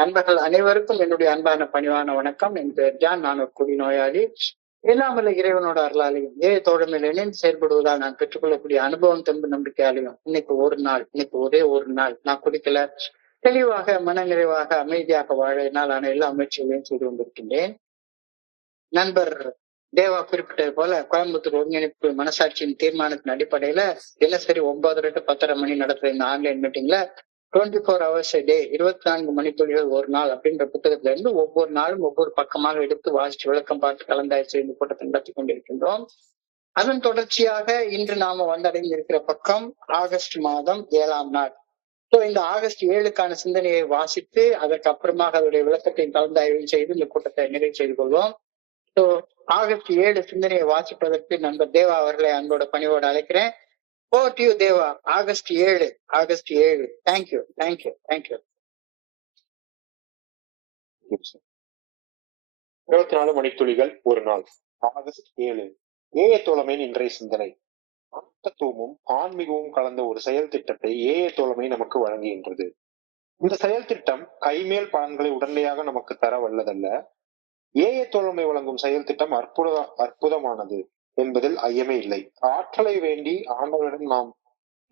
நண்பர்கள் அனைவருக்கும் என்னுடைய அன்பான பணிவான வணக்கம். என் பெயர் ஜான். நான் ஒரு குடிநோயாளி. எல்லாமல்ல இறைவனோட அருளாலையும் தோழமையில் இணைந்து செயல்படுவதால் நான் பெற்றுக்கொள்ளக்கூடிய அனுபவம் தெம்பு நம்பிக்கையாலையும் இன்னைக்கு ஒரே ஒரு நாள் நான் குடிக்கல, தெளிவாக மன நிறைவாக அமைதியாக வாழ என்னாலான எல்லா முயற்சிகளையும் செய்து கொண்டிருக்கின்றேன். நண்பர் தேவா குறிப்பிட்டது போல கோயம்புத்தூர் ஒருங்கிணைப்பு மனசாட்சியின் தீர்மானத்தின் அடிப்படையில தினசரி 9:30 to 10:30 மணி நடத்துற இந்த ஆன்லைன் மீட்டிங்ல 24 hours a day 24 மணித்துளிகள் ஒரு நாள் அப்படின்ற புத்தகத்துல இருந்து ஒவ்வொரு நாளும் ஒவ்வொரு பக்கமாக எடுத்து வாசிச்சு விளக்கம் பார்த்து கலந்தாய்ச்சி செய்து கூட்டத்தை நடத்தி கொண்டிருக்கின்றோம். அதன் தொடர்ச்சியாக இன்று நாம வந்தடைந்திருக்கிற பக்கம் ஆகஸ்ட் மாதம் 7ஆம் நாள். இந்த ஆகஸ்ட் 7க்கான சிந்தனையை வாசித்து அதற்கு அப்புறமாக அதனுடைய விளக்கத்தையும் கலந்தாய்வையும் செய்து இந்த கூட்டத்தை நிறைவு செய்து கொள்வோம். ஆகஸ்ட் 7 சிந்தனையை வாசிப்பதற்கு நண்பர் தேவா அவர்களை அன்போட பணிவோடு அழைக்கிறேன். தேவா. ஆகஸ்ட் 7. தேங்க்யூ. 24 மணித்துளிகள் ஒரு நாள். ஆகஸ்ட் 7. ஏய தோழமையின் இன்றைய சிந்தனை. ஆன்மீகமும் ஆன்மீகமும் கலந்த ஒரு செயல் திட்டத்தை ஏய தோழமை நமக்கு வழங்குகின்றது. இந்த செயல் திட்டம் கைமேல் பலன்களை உடனடியாக நமக்கு தர வல்லதல்ல. ஏய தோழமை வழங்கும் செயல் திட்டம் அற்புதமானது என்பதில் ஐயமே இல்லை. ஆற்றலை வேண்டி ஆண்டவரிடம் நாம்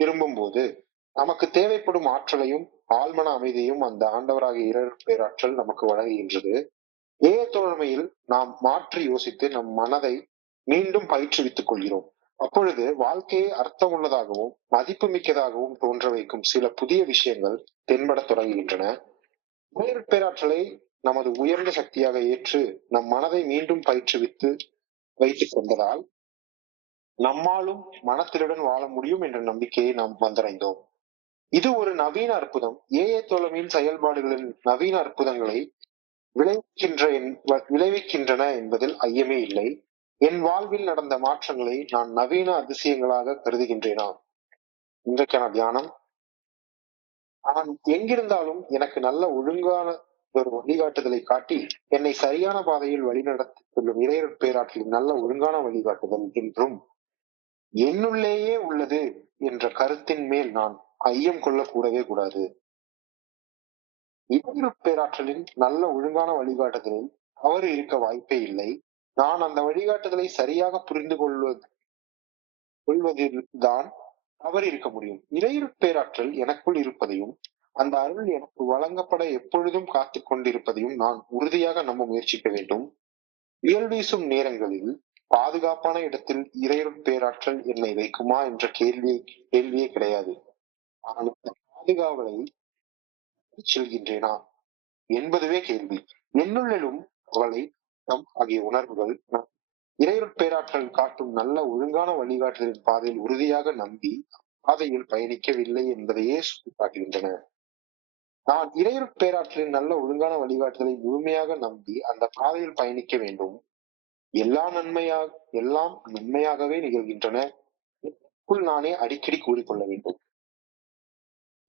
திரும்பும் போது நமக்கு தேவைப்படும் ஆற்றலையும் ஆழ்மன அமைதியையும் அந்த ஆண்டவராகிய இறை பேராற்றல் நமக்கு வழங்குகின்றது. ஏய தோழமையில் நாம் மாற்றி யோசித்து நம் மனதை மீண்டும் பயிற்றுவித்துக் கொள்கிறோம். அப்பொழுது வாழ்க்கையை அர்த்தமுள்ளதாகவும் மதிப்பு மிக்கதாகவும் தோன்ற வைக்கும் சில புதிய விஷயங்கள் தென்பட தொடங்குகின்றன. இறை பேராற்றலை நமது உயர்ந்த சக்தியாக ஏற்று நம் மனதை மீண்டும் பயிற்றுவித்து வைத்துக் கொண்டதால் நம்மாலும் மனத்திலுடன் வாழ முடியும் என்ற நம்பிக்கையை நாம் வந்தடைந்தோம். இது ஒரு நவீன அற்புதம். ஏய தோழமையின் செயல்பாடுகளின் நவீன அற்புதங்களை விளைவிக்கின்றன என்பதில் ஐயமே இல்லை. என் வாழ்வில் நடந்த மாற்றங்களை நான் நவீன அதிசயங்களாக கருதுகின்றேனா? இன்றைக்கான தியானம். நான் எங்கிருந்தாலும் எனக்கு நல்ல ஒழுங்கான ஒரு வழிகாட்டுதலை காட்டி என்னை சரியான பாதையில் வழிநடத்தி செல்லும் இறை பேராற்றலின் நல்ல ஒழுங்கான வழிகாட்டுதல் என்றும் என்னுள்ளேயே உள்ளது என்ற கருத்தின் மேல் நான் ஐயம் கொள்ளக்கூடவே கூடாது. இறை பேராற்றலின் நல்ல ஒழுங்கான வழிகாட்டுதலில் தவறு இருக்க வாய்ப்பே இல்லை. நான் அந்த வழிகாட்டுதலை சரியாக புரிந்து கொள்வதில் தான் தவறு இருக்க முடியும். இறை பேராற்றல் எனக்குள் இருப்பதையும் அந்த அருள் எனக்கு வழங்கப்பட எப்பொழுதும் காத்துக் கொண்டிருப்பதையும் நான் உறுதியாக நம்ப முயற்சிக்க வேண்டும். இயல் வீசும் நேரங்களில் பாதுகாப்பான இடத்தில் இறை பேராற்றல் என்னை வைக்குமா என்ற கேள்வியே கிடையாது. நான் பாதுகாவலை செல்கின்றேனா என்பதுவே கேள்வி. என்னுள்ளும் அவளை ஆகிய உணர்வுகள் இறை பேராற்றல் காட்டும் நல்ல ஒழுங்கான வழிகாட்டுதலின் பாதையில் உறுதியாக நம்பி பாதையில் பயணிக்கவில்லை என்பதையே சுட்டிக்காட்டுகின்றன. நான் இறை பேராற்றலின் நல்ல ஒழுங்கான வழிகாட்டுதலை முழுமையாக நம்பி அந்த பாதையில் பயணிக்க வேண்டும். எல்லாம் நன்மையாகவே நிகழ்கின்றன. நானே அடிக்கடி கூறிக்கொள்ள வேண்டும்.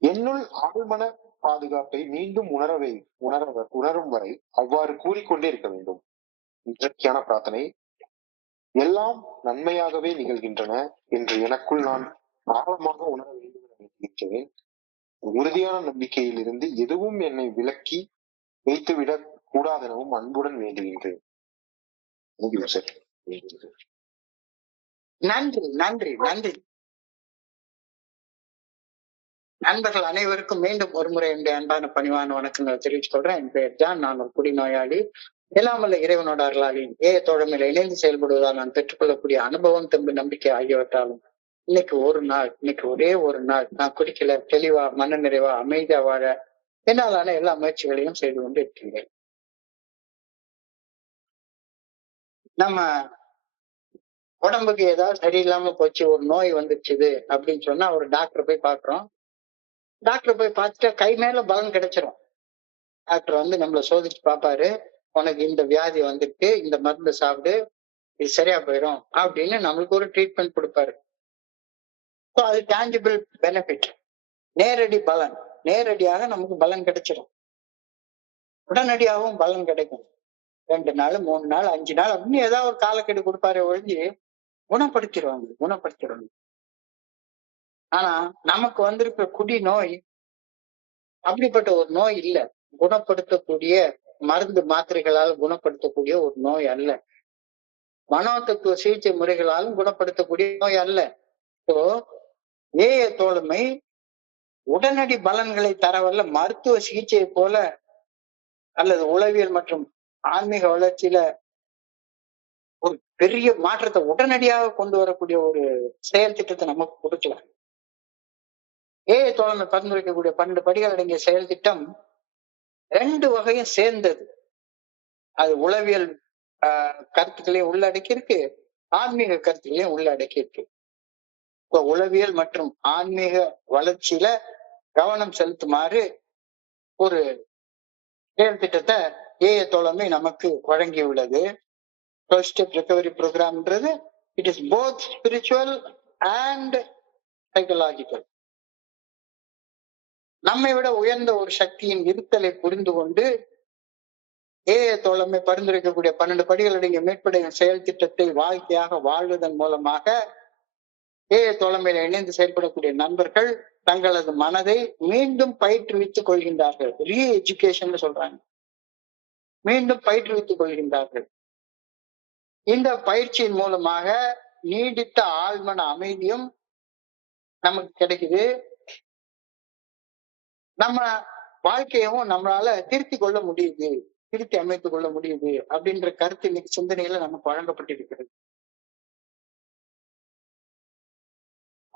என்னுள் ஆழ்மன பாதுகாப்பை மீண்டும் உணரும் வரை அவ்வாறு கூறிக்கொண்டே இருக்க வேண்டும். இன்றைக்கான பிரார்த்தனை. எல்லாம் நன்மையாகவே நிகழ்கின்றன என்று எனக்குள் நான் ஆழமாக உணர வேண்டும் என நினைக்கின்றேன். உறுதியான நம்பிக்கையில் இருந்து எதுவும் என்னை விலக்கி வைத்துவிடக் கூடாதெனவும் அன்புடன் வேண்டுகின்றேன். நன்றி. நண்பர்கள் அனைவருக்கும் மீண்டும் ஒரு முறை என்னுடைய அன்பான பணிவான வணக்கங்களை தெரிவித்துக் கொள்றேன். என் பெயர் ஜான். நான் ஒரு குடிநோயாளி. எல்லாமல்ல இறைவனோட அருளாலையும் தோழமையில இணைந்து செயல்படுவதால் நான் பெற்றுக்கொள்ளக்கூடிய அனுபவம் தெம்பு நம்பிக்கை ஆகியவற்றாலும் இன்னைக்கு ஒரே ஒரு நாள் நான் குடிக்கல, தெளிவா மன நிறைவா அமைதியா வாழ என்னாலான எல்லா முயற்சிகளையும் செய்து கொண்டு இருக்கின்றேன். நம்ம உடம்புக்கு ஏதாவது சரியில்லாம போச்சு, ஒரு நோய் வந்துச்சுது அப்படின்னு சொன்னா ஒரு டாக்டரை போய் பாக்குறோம். டாக்டர் போய் பார்த்துட்டா கை மேல பலன் கிடைச்சிரும். டாக்டர் வந்து நம்மள சோதிச்சு பார்ப்பாரு. உனக்கு இந்த வியாதி வந்துட்டு இந்த மருந்து சாப்பிடு, இது சரியா போயிடும் அப்படின்னு நம்மளுக்கு ஒரு ட்ரீட்மெண்ட் கொடுப்பாரு. அது டான்ஜிபிள் பெனிஃபிட், நேரடி பலன். நேரடியாக நமக்கு பலன் கிடைச்சிடும். உடனடியாகவும் பலன் கிடைக்கும். 2 நாள் 3 நாள் 5 நாள் அப்படின்னு ஏதாவது ஒரு காலக்கெடு கொடுப்பாரு ஒழிஞ்சு குணப்படுத்திடுவாங்க. ஆனா நமக்கு வந்திருக்கிற குடி நோய் அப்படிப்பட்ட ஒரு நோய் இல்லை. குணப்படுத்தக்கூடிய மருந்து மாத்திரைகளால் குணப்படுத்தக்கூடிய ஒரு நோய் அல்ல. மனோதத்துவ சிகிச்சை முறைகளாலும் குணப்படுத்தக்கூடிய நோய் அல்ல. இப்போ ஏய தோழமை உடனடி பலன்களை தரவல்ல மருத்துவ சிகிச்சையை போல அல்லது உளவியல் மற்றும் ஆன்மீக வளர்ச்சியில ஒரு பெரிய மாற்றத்தை உடனடியாக கொண்டு வரக்கூடிய ஒரு செயல் திட்டத்தை நமக்கு கொடுக்கலாம். ஏய தோழமை பரிந்துரைக்கக்கூடிய 12 படிகள் அடங்கிய செயல் திட்டம் 2 வகையும் சேர்ந்தது. அது உளவியல் கருத்துக்களையும் உள்ளடக்கி இருக்கு, ஆன்மீக கருத்துக்களையும் உள்ளடக்கி இருக்கு. இப்போ உளவியல் மற்றும் ஆன்மீக வளர்ச்சியில கவனம் செலுத்துமாறு ஒரு செயல் திட்டத்தை ஏய தோழமை நமக்கு வழங்கியுள்ளது. 12 ஸ்டெப் ரெக்கவரி ப்ரோக்ராம்ன்றது it is both spiritual and psychological. நம்மை விட உயர்ந்த ஒரு சக்தியின் இருத்தலை புரிந்து கொண்டு ஏய தோழமை பரிந்துரைக்கக்கூடிய 12 படிகள் அடங்கிய மீட்படையும் செயல் திட்டத்தை வாழ்க்கையாக வாழ்வதன் மூலமாக ஏய தோழமையில இணைந்து செயல்படக்கூடிய நண்பர்கள் தங்களது மனதை மீண்டும் பயிற்றுவித்துக் கொள்கின்றார்கள். ரீ எஜுகேஷன் சொல்றாங்க. மீண்டும் பயிற்றுவித்துக் கொள்கின்றார்கள். இந்த பயிற்சியின் மூலமாக நீடித்த ஆழ்மன அமைதியும் நமக்கு கிடைக்குது. நம்ம வாழ்க்கையும் நம்மளால திருத்தி கொள்ள முடியுது, திருத்தி அமைத்துக் கொள்ள முடியுது அப்படின்ற கருத்து இன்னைக்கு சிந்தனையில நமக்கு வழங்கப்பட்டிருக்கிறது.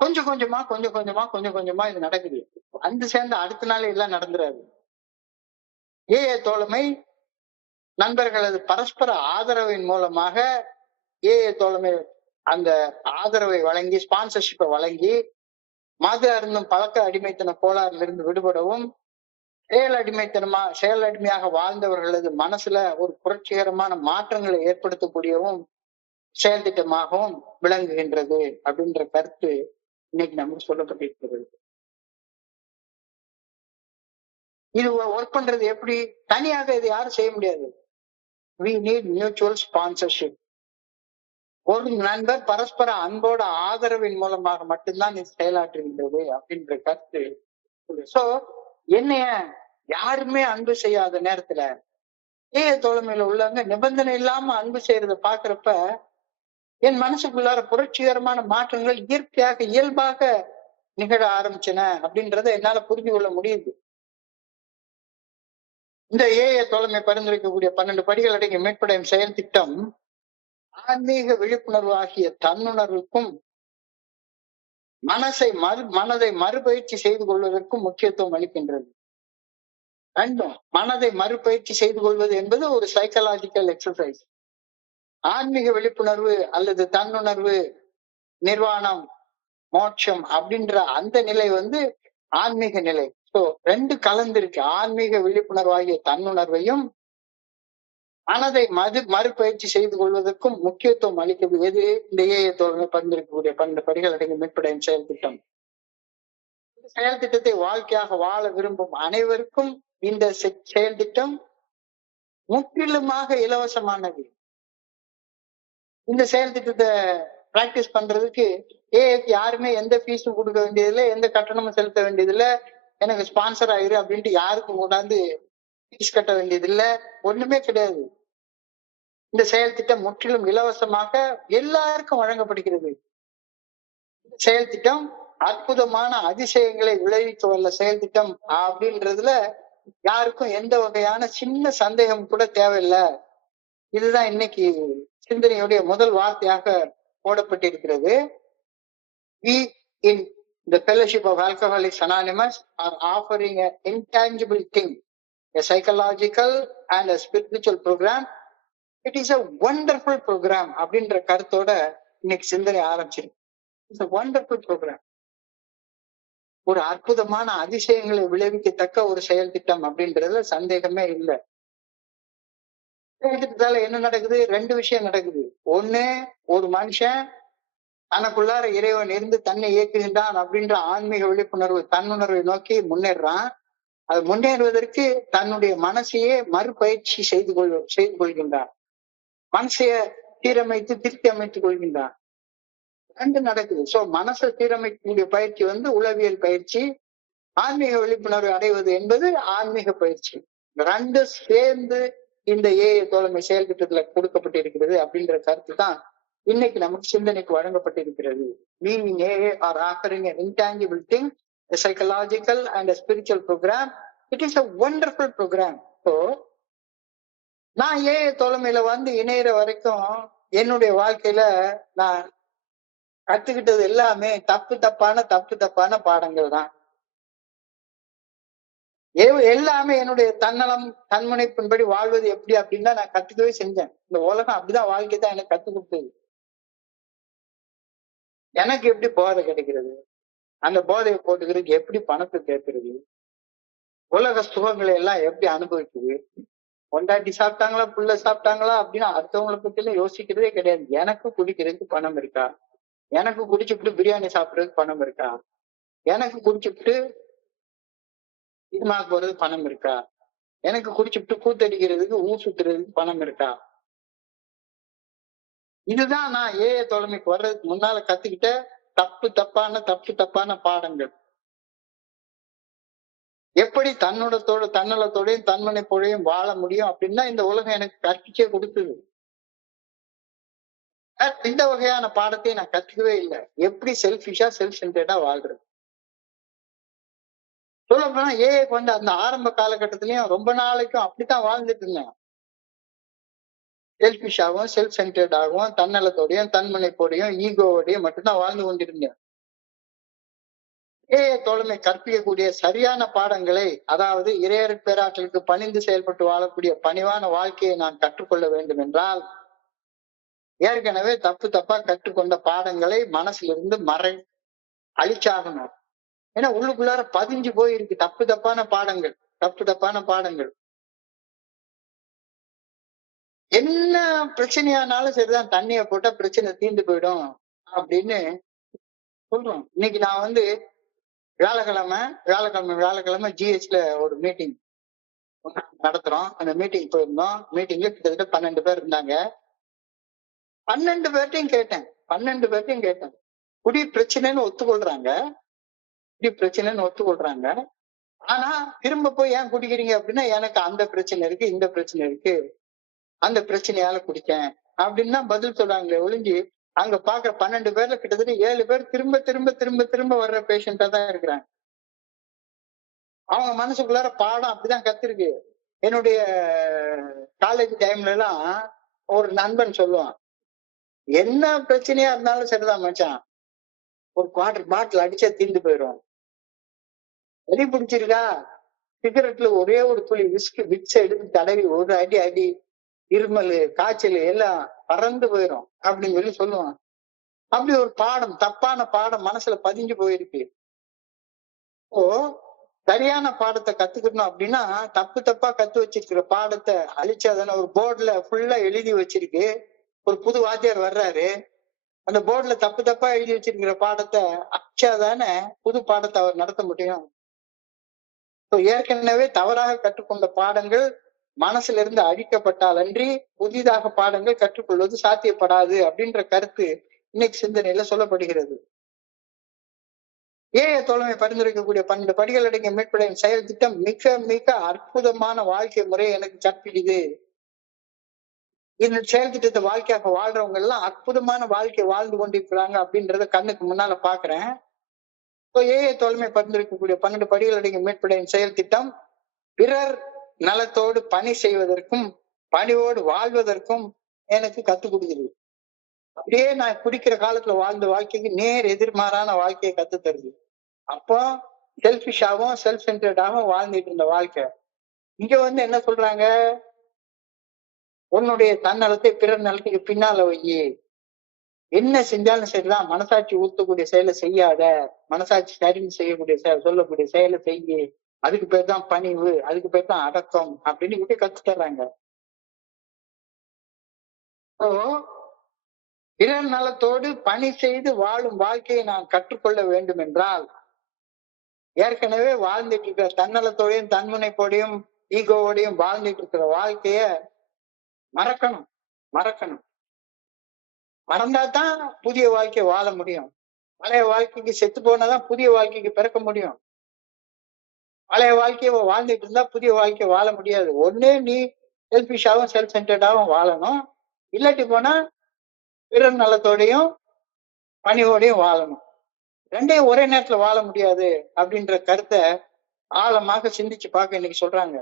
கொஞ்சம் கொஞ்சமா இது நடக்குது. வந்து சேர்ந்த அடுத்த நாள் எல்லாம் நடந்துராது. ஏய தோழமை நண்பர்களது பரஸ்பர ஆதரவின் மூலமாக ஏய தோழமை அந்த ஆதரவை வழங்கி, ஸ்பான்சர்ஷிப்பை வழங்கி, மது அருந்தும் பழக்க அடிமைத்தன கோளாறுல இருந்து விடுபடவும், செயல் அடிமையாக வாழ்ந்தவர்களது மனசுல ஒரு புரட்சிகரமான மாற்றங்களை ஏற்படுத்தக்கூடியவும் செயல் திட்டமாகவும் விளங்குகின்றது அப்படின்ற கருத்து இன்னைக்கு நமக்கு சொல்லப்பட்டிருக்கிறது. இது ஒர்க் பண்றது எப்படி? தனியாக இது யாரும் செய்ய முடியாது. we need mutual sponsorship. ஒரு நண்பர் பரஸ்பர அன்போட ஆதரவின் மூலமாக மட்டும்தான் இது செயலாற்றுகின்றது அப்படின்ற கருத்து. சோ என்னைய யாருமே அன்பு செய்யாத நேரத்துல ஏய தோழமையில உள்ளவங்க நிபந்தனை இல்லாம அன்பு செய்யறத பாக்குறப்ப என் மனசுக்குள்ளார புரட்சிகரமான மாற்றங்கள் இயற்கையாக இயல்பாக நிகழ ஆரம்பிச்சன அப்படின்றத என்னால புரிந்து கொள்ள முடியுது. இந்த ஏய தோழமை பரிந்துரைக்கக்கூடிய 12 படிகள் அடங்கிய மீட்படையும் செயல் திட்டம் ஆன்மீக விழிப்புணர்வு ஆகிய தன்னுணர்வுக்கும் மனதை மறுபயிற்சி செய்து கொள்வதற்கும் முக்கியத்துவம் அளிக்கின்றது. ரெண்டும், மனதை மறுபயிற்சி செய்து கொள்வது என்பது ஒரு சைக்கலாஜிக்கல் எக்ஸசைஸ். ஆன்மீக விழிப்புணர்வு அல்லது தன்னுணர்வு, நிர்வாணம், மோட்சம் அப்படின்ற அந்த நிலை ஆன்மீக நிலை. சோ 2 கலந்திருக்கு. ஆன்மீக விழிப்புணர்வாகிய தன்னுணர்வையும் மனதை மறுபயிற்சி செய்து கொள்வதற்கும் முக்கியத்துவம் அளிக்கிறது. எது? இந்த ஏய தோழமை பரிந்துரைக்கக்கூடிய 12 படிகள் அடங்கிய மீட்படையும் செயல் திட்டம். இந்த செயல் திட்டத்தை வாழ்க்கையாக வாழ விரும்பும் அனைவருக்கும் இந்த செயல் திட்டம் முற்றிலுமாக இலவசமானது. இந்த செயல் திட்டத்தை பிராக்டிஸ் பண்றதுக்கு யாருமே எந்த ஃபீஸும் கொடுக்க வேண்டியதில்லை, எந்த கட்டணமும் செலுத்த வேண்டியதில்லை. எனக்கு ஸ்பான்சர் ஆயிரு அப்படின்ட்டு யாருக்கும் கொண்டாந்து ஃபீஸ் கட்ட வேண்டியதில்லை, ஒண்ணுமே கிடையாது. இந்த செயல் திட்டம் முற்றிலும் இலவசமாக எல்லாருக்கும் வழங்கப்படுகிறது. இந்த செயல் திட்டம் அற்புதமான அதிசயங்களை விளைவிக்க வல்ல செயல் திட்டம் அப்படின்றதுல யாருக்கும் எந்த வகையான சின்ன சந்தேகம் கூட தேவையில்லை. இதுதான் இன்னைக்கு சிந்தனையுடைய முதல் வார்த்தையாக போடப்பட்டிருக்கிறது. We in the Fellowship of Alcoholics Anonymous are offering an intangible thing, a psychological and a spiritual program. It is a wonderful program அப்படின்ற கருத்தோட இன்னைக்கு சிந்தனை ஆரம்பிச்சிருக்கு. It's a wonderful program. ஒரு அற்புதமான அதிசயங்களை விளைவிக்கத்தக்க ஒரு செயல் திட்டம் அப்படின்றதுல சந்தேகமே இல்லை. திட்டத்தால என்ன நடக்குது? 2 விஷயம் நடக்குது. ஒண்ணு, ஒரு மனுஷன் தனக்குள்ளார இறைவன் இருந்து தன்னை இயக்குகின்றான் அப்படின்ற ஆன்மீக விழிப்புணர்வு, தன்னுணர்வை நோக்கி முன்னேறான். அது முன்னேறுவதற்கு தன்னுடைய மனசையே மறுபயிற்சி செய்து கொள்கின்றான். மனசைய சீரமைத்து திருத்தி அமைத்துக் கொள்கின்றான். 2 நடக்குது. சோ மனசை சீரமைக்கக்கூடிய பயிற்சி உளவியல் பயிற்சி, ஆன்மீக விழிப்புணர்வு அடைவது என்பது ஆன்மீக பயிற்சி. ரெண்டும் சேர்ந்து இந்த ஏஐ தோழமை செயல் திட்டத்துல கொடுக்கப்பட்டிருக்கிறது அப்படின்ற கருத்து தான் இன்னைக்கு நமக்கு சிந்தனைக்கு வழங்கப்பட்டிருக்கிறது. Meaning AA are offering an intangible thing, a psychological and a spiritual program. It is a wonderful program. So நான் ஏஐ தோழமையில வந்து இணையிற வரைக்கும் என்னுடைய வாழ்க்கையில நான் கத்துக்கிட்டது எல்லாமே தப்பு தப்பான பாடங்கள் தான். எல்லாமே என்னுடைய தன்னலம் தன்முனைப்பின்படி வாழ்வது எப்படி அப்படின்னு தான் நான் கத்துக்கவே செஞ்சேன். இந்த உலகம் அப்படிதான் வாழ்க்கை தான் எனக்கு கத்து கொடுத்தது. எனக்கு எப்படி போதை கிடைக்கிறது, அந்த போதையை போட்டுக்கிறதுக்கு எப்படி பணத்தை சேர்க்கிறது, உலக சுகங்களை எல்லாம் எப்படி அனுபவிக்குது, கொண்டாட்டி சாப்பிட்டாங்களா புள்ள சாப்பிட்டாங்களா அப்படின்னு அடுத்தவங்களை பத்தி எல்லாம் யோசிக்கிறதே கிடையாது. எனக்கு குடிக்கிறதுக்கு பணம் இருக்கா, எனக்கு குடிச்சுட்டு பிரியாணி சாப்பிடுறதுக்கு பணம் இருக்கா, எனக்கு குடிச்சுட்டு சினிமா போறது பணம் இருக்கா, எனக்கு குடிச்சுட்டு கூத்தடிக்கிறதுக்கு ஊர் சுத்துறதுக்கு பணம் இருக்கா. இதுதான் நான் ஏஐ தோழமைக்கு வர்றதுக்கு முன்னால கத்துக்கிட்ட தப்பான பாடங்கள். எப்படி தன்னலத்தோடையும் தன்மனைப்போடையும் வாழ முடியும் அப்படின்னா இந்த உலகம் எனக்கு கற்பிச்சே கொடுத்தது. இந்த வகையான பாடத்தை நான் கத்துக்கவே இல்லை. எப்படி செல்ஃபிஷா செல்ஃப் சென்டர்டா வாழ்றது. சொல்ல போனா ஏஐக்கு வந்து அந்த ஆரம்ப காலகட்டத்திலயும் ரொம்ப நாளைக்கும் அப்படித்தான் வாழ்ந்துட்டு இருந்தேன். செல்ஃபிஷாவும் செல்ஃப் சென்டர்டாகவும் தன்னலத்தோடையும் தன்மனைப்போடையும் ஈகோவோடையும் மட்டும்தான் வாழ்ந்து கொண்டிருந்தேன். ஏஐ தோழமை கற்பிக்கக்கூடிய சரியான பாடங்களை, அதாவது இறையற் பேராற்றலுக்கு பணிந்து செயல்பட்டு வாழக்கூடிய பணிவான வாழ்க்கையை நான் கற்றுக்கொள்ள வேண்டும் என்றால் ஏற்கனவே தப்பா கற்றுக்கொண்ட பாடங்களை மனசிலிருந்து அழிச்சாகணும். ஏன்னா உள்ளுக்குள்ளார பதிஞ்சு போயிருக்கு தப்பான பாடங்கள். என்ன பிரச்சனையானாலும் சரிதான், தண்ணிய போட்டா பிரச்சனை தீர்ந்து போயிடும் அப்படின்னு சொல்றோம். இன்னைக்கு நான் வந்து வியாழக்கிழமை ஜிஹெச்ல ஒரு மீட்டிங் நடத்துறோம். அந்த மீட்டிங் போயிருந்தோம். மீட்டிங்ல கிட்டத்தட்ட 12 பேர் இருந்தாங்க. 12 பேர்ட்டையும் கேட்டேன் குடி பிரச்சனைன்னு ஒத்துக்கொள்றாங்க. ஆனா திரும்ப போய் ஏன் குடிக்கிறீங்க அப்படின்னா, எனக்கு அந்த பிரச்சனை இருக்கு, இந்த பிரச்சனை இருக்கு, அந்த பிரச்சனையால குடிச்சேன் அப்படின்னு தான் பதில் சொல்றாங்களே ஒழிஞ்சு, அங்க பாக்குற 12 பேர்ல கிட்டத்தட்ட 7 பேர் திரும்ப வர்ற பேஷண்டா தான் இருக்கிறாங்க. அவங்க மனசுக்குள்ளார பாடம் அப்படிதான் கத்திருக்கு. என்னுடைய காலேஜ் டைம்ல எல்லாம் ஒரு நண்பன் சொல்லுவான், என்ன பிரச்சனையா இருந்தாலும் சரிதான் மச்சான், ஒரு குவார்டர் பாட்டில் அடிச்சா தீர்ந்து போயிடும். எலி பிடிச்சிருக்கா, சிகரெட்ல ஒரே ஒரு துளி விக்ஸ் எடுத்து தடவி ஒரு அடி இருமல் காய்ச்சல் எல்லாம் பறந்து போயிடும் அப்படின்னு சொல்லி சொல்லுவான். அப்படி ஒரு தப்பான பாடம் மனசுல பதிஞ்சு போயிருக்கு. சரியான பாடத்தை கத்துக்கணும் அப்படின்னா தப்பா கத்து வச்சிருக்கிற பாடத்தை அழிச்சாதானே. ஒரு போர்டுல ஃபுல்லா எழுதி வச்சிருக்கு, ஒரு புது வாத்தியார் வர்றாரு, அந்த போர்டுல தப்பா எழுதி வச்சிருக்கிற பாடத்தை அழிச்சாதானே புது பாடத்தை அவர் நடத்த முடியும். ஏற்கனவே தவறாக கற்றுக்கொண்ட பாடங்கள் மனசுல இருந்து அழிக்கப்பட்டால் அன்றி புதிதாக பாடங்கள் கற்றுக்கொள்வது சாத்தியப்படாது அப்படின்ற கருத்து இன்னைக்கு சிந்தனையில சொல்லப்படுகிறது. ஏஐ தோழமை பரிந்துரைக்கக்கூடிய 12 படிகள் அடங்கிய மீட்படையும் செயல் திட்டம் மிக அற்புதமான வாழ்க்கை முறையை எனக்கு கற்பிக்குது. இந்த செயல் திட்டத்தை வாழ்க்கையாக வாழ்றவங்க எல்லாம் அற்புதமான வாழ்க்கை வாழ்ந்து கொண்டிருக்கிறாங்க அப்படின்றத கண்ணுக்கு முன்னால பாக்குறேன். ஏஐ தோழமை பரிந்துரைக்கக்கூடிய 12 படிகள் அடங்கிய மீட்படையும் செயல் திட்டம் பிறர் நலத்தோடு பணி செய்வதற்கும் பணிவோடு வாழ்வதற்கும் எனக்கு கத்துக் கொடுக்குது. அப்படியே நான் குடிக்கிற காலத்துல வாழ்ந்த வாழ்க்கைக்கு நேர் எதிர்மாறான வாழ்க்கையை கத்து தருது. அப்போ செல்ஃபிஷாவும் செல்ஃப் சென்டர்டாகவும் வாழ்ந்துட்டு இருந்த வாழ்க்கை இங்க வந்து என்ன சொல்றாங்க, உன்னுடைய தன்னலத்தை பிறர் நலத்துக்கு பின்னால வை, என்ன செஞ்சாலும் சரிதான், மனசாட்சி ஊத்தக்கூடிய செயலை செய்யாத, மனசாட்சி சரின்னு செய்யக்கூடிய சொல்லக்கூடிய செயலை செய்ய, அதுக்கு பேர் தான் பணிவு, அதுக்கு பேர் தான் அடக்கம் அப்படின்னு விட்டு கத்து தர்றாங்க. பிறர் நலத்தோடு பணி செய்து வாழும் வாழ்க்கையை நான் கற்றுக்கொள்ள வேண்டும் என்றால் ஏற்கனவே வாழ்ந்துட்டு இருக்கிற தன்னலத்தோடையும் தன்முனைப்போடையும் ஈகோவோடையும் வாழ்ந்துட்டு இருக்கிற வாழ்க்கைய மறக்கணும். மறந்தாதான் புதிய வாழ்க்கையை வாழ முடியும். பழைய வாழ்க்கைக்கு செத்து போனாதான் புதிய வாழ்க்கைக்கு பிறக்க முடியும். பழைய வாழ்க்கையை வாழ்ந்துட்டு இருந்தா புதிய வாழ்க்கையை வாழ முடியாது. ஒண்ணு நீ செல்பிஷாவும் செல்ஃப் சென்டர்டாவும் வாழணும், இல்லாட்டி போனா பிறர் நலத்தோடையும் பணிவோடையும் வாழணும். ரெண்டையும் ஒரே நேரத்துல வாழ முடியாது அப்படின்ற கருத்தை ஆழமாக சிந்திச்சு பார்க்க இன்னைக்கு சொல்றாங்க.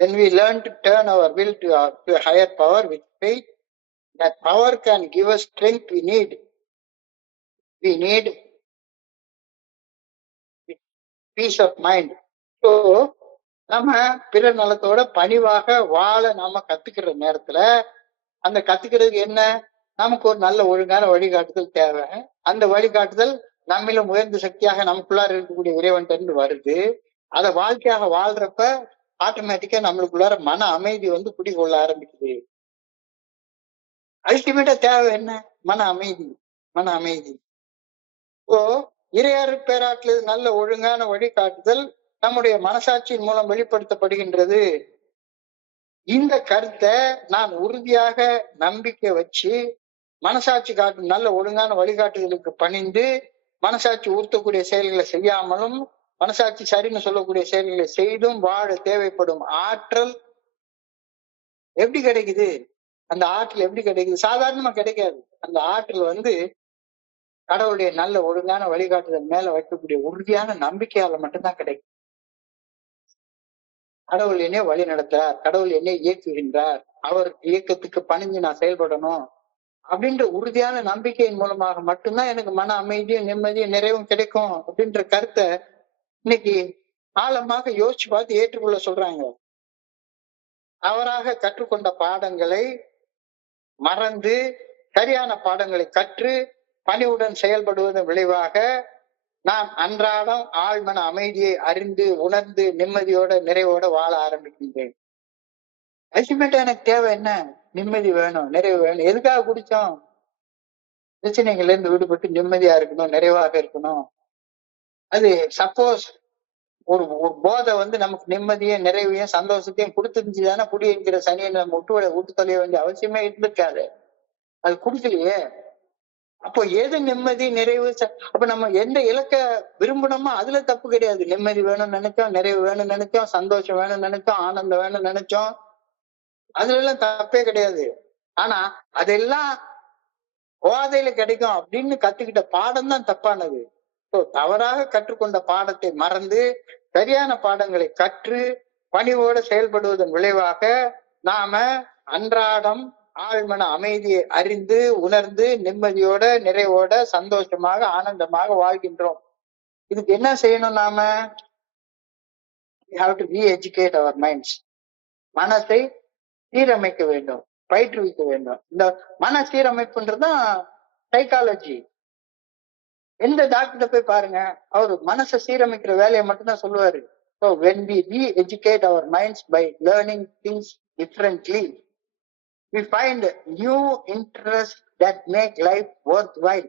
When we learn to turn our will to a higher power with faith, that power can give us strength we need. We need peace of mind. So நம்ம பிறர் நலத்தோட பணிவாக வாழ நாம கத்துக்கிற நேரத்துல அந்த கத்துக்கிறதுக்கு என்ன, நமக்கு ஒரு நல்ல ஒழுங்கான வழிகாட்டுதல் தேவை. அந்த வழிகாட்டுதல் நம்மளும் உயர்ந்த சக்தியாக நமக்குள்ளார இருக்கக்கூடிய இறைவன்ட்டு வருது. அதை வாழ்க்கையாக வாழ்றப்ப ஆட்டோமேட்டிக்கா நம்மளுக்குள்ளார மன அமைதி குடிகொள்ள ஆரம்பிக்குது. அல்டிமேட்டா தேவை என்ன? மன அமைதி. மன அமைதி. இப்போ இறையாறு பேராற்றல் நல்ல ஒழுங்கான வழிகாட்டுதல் நம்முடைய மனசாட்சியின் மூலம் வெளிப்படுத்தப்படுகின்றது. இந்த கருத்தை நான் உறுதியாக நம்பிக்கை வச்சு மனசாட்சி காட்டும் நல்ல ஒழுங்கான வழிகாட்டுதலுக்கு பணிந்து மனசாட்சி ஊர்த்தக்கூடிய செயல்களை செய்யாமலும் மனசாட்சி சரின்னு சொல்லக்கூடிய செயல்களை செய்தும் வாழ தேவைப்படும் ஆற்றல் எப்படி கிடைக்குது? அந்த ஆற்றல் எப்படி கிடைக்குது? சாதாரணமா கிடைக்காது. அந்த ஆற்றல் கடவுளுடைய நல்ல ஒழுங்கான வழிகாட்டுதல் மேல வைக்கக்கூடிய உறுதியான நம்பிக்கையால மட்டும்தான் கிடைக்கும். கடவுள் என்னை வழி நடத்துறார், கடவுள் என்னை இயக்குகின்றார், அவர் இயக்கத்துக்கு பணிஞ்சு நான் செயல்படணும் அப்படின்ற உறுதியான நம்பிக்கையின் மூலமாக மட்டும்தான் எனக்கு மன அமைதியும் நிம்மதியும் நிறைவும் கிடைக்கும் அப்படின்ற கருத்தை இன்னைக்கு ஆழமாக யோசிச்சு பார்த்து ஏற்றுக்கொள்ள சொல்றாங்க. அவராக கற்றுக்கொண்ட பாடங்களை மறந்து சரியான பாடங்களை கற்று பணிவுடன் செயல்படுவதன் விளைவாக நான் அன்றாடம் ஆழ்மன அமைதியை அறிந்து உணர்ந்து நிம்மதியோட நிறைவோட வாழ ஆரம்பிக்கின்றேன். அல்டிமேட்டா எனக்கு தேவை என்ன? நிம்மதி வேணும், நிறைவு வேணும். எதுக்காக குடிச்சோம்? பிரச்சனைகள்ல இருந்து விடுபட்டு நிம்மதியா இருக்கணும், நிறைவாக இருக்கணும். அது சப்போஸ் ஒரு போதை நமக்கு நிம்மதியும் நிறைவையும் சந்தோஷத்தையும் கொடுத்துருந்துச்சுதானே குடி என்கிற சனியை நம்ம விட்டு தொலைய வேண்டிய அவசியமே இருந்திருக்காது. அது குடிக்கலையே. அப்போ எது நிம்மதி நிறைவு? அப்ப நம்ம எந்த இலக்க விரும்பணுமோ அதுல தப்பு கிடையாது. நிம்மதி வேணும்னு நினைச்சோம், நிறைவு வேணும்னு நினைச்சோம், சந்தோஷம் வேணும்னு நினைச்சோம், ஆனந்தம் வேணும்னு நினைச்சோம், அதுல எல்லாம் தப்பே கிடையாது. ஆனா அதெல்லாம் போதையில கிடைக்கும் அப்படின்னு கத்துக்கிட்ட பாடம் தான் தப்பானது. தவறாக கற்றுக்கொண்ட பாடத்தை மறந்து சரியான பாடங்களை கற்று பணிவோடு செயல்படுவதன் விளைவாக நாம அன்றாடம் ஆழ்மன அமைதியை அறிந்து உணர்ந்து நிம்மதியோட நிறைவோட சந்தோஷமாக ஆனந்தமாக வாழ்கின்றோம். இதுக்கு என்ன செய்யணும்? நாம we have to re-educate our minds. மனசை சீரமைக்க வேண்டும், பயிற்றுவிக்க வேண்டும். இந்த மன சீரமைப்புன்றதுதான் சைக்காலஜி. எந்த டாக்டர் போய் பாருங்க, அவரு மனசை சீரமைக்கிற வேலையை மட்டும்தான் சொல்லுவாரு. So when we re-educate our minds by learning things differently, we find new interests that make life worthwhile.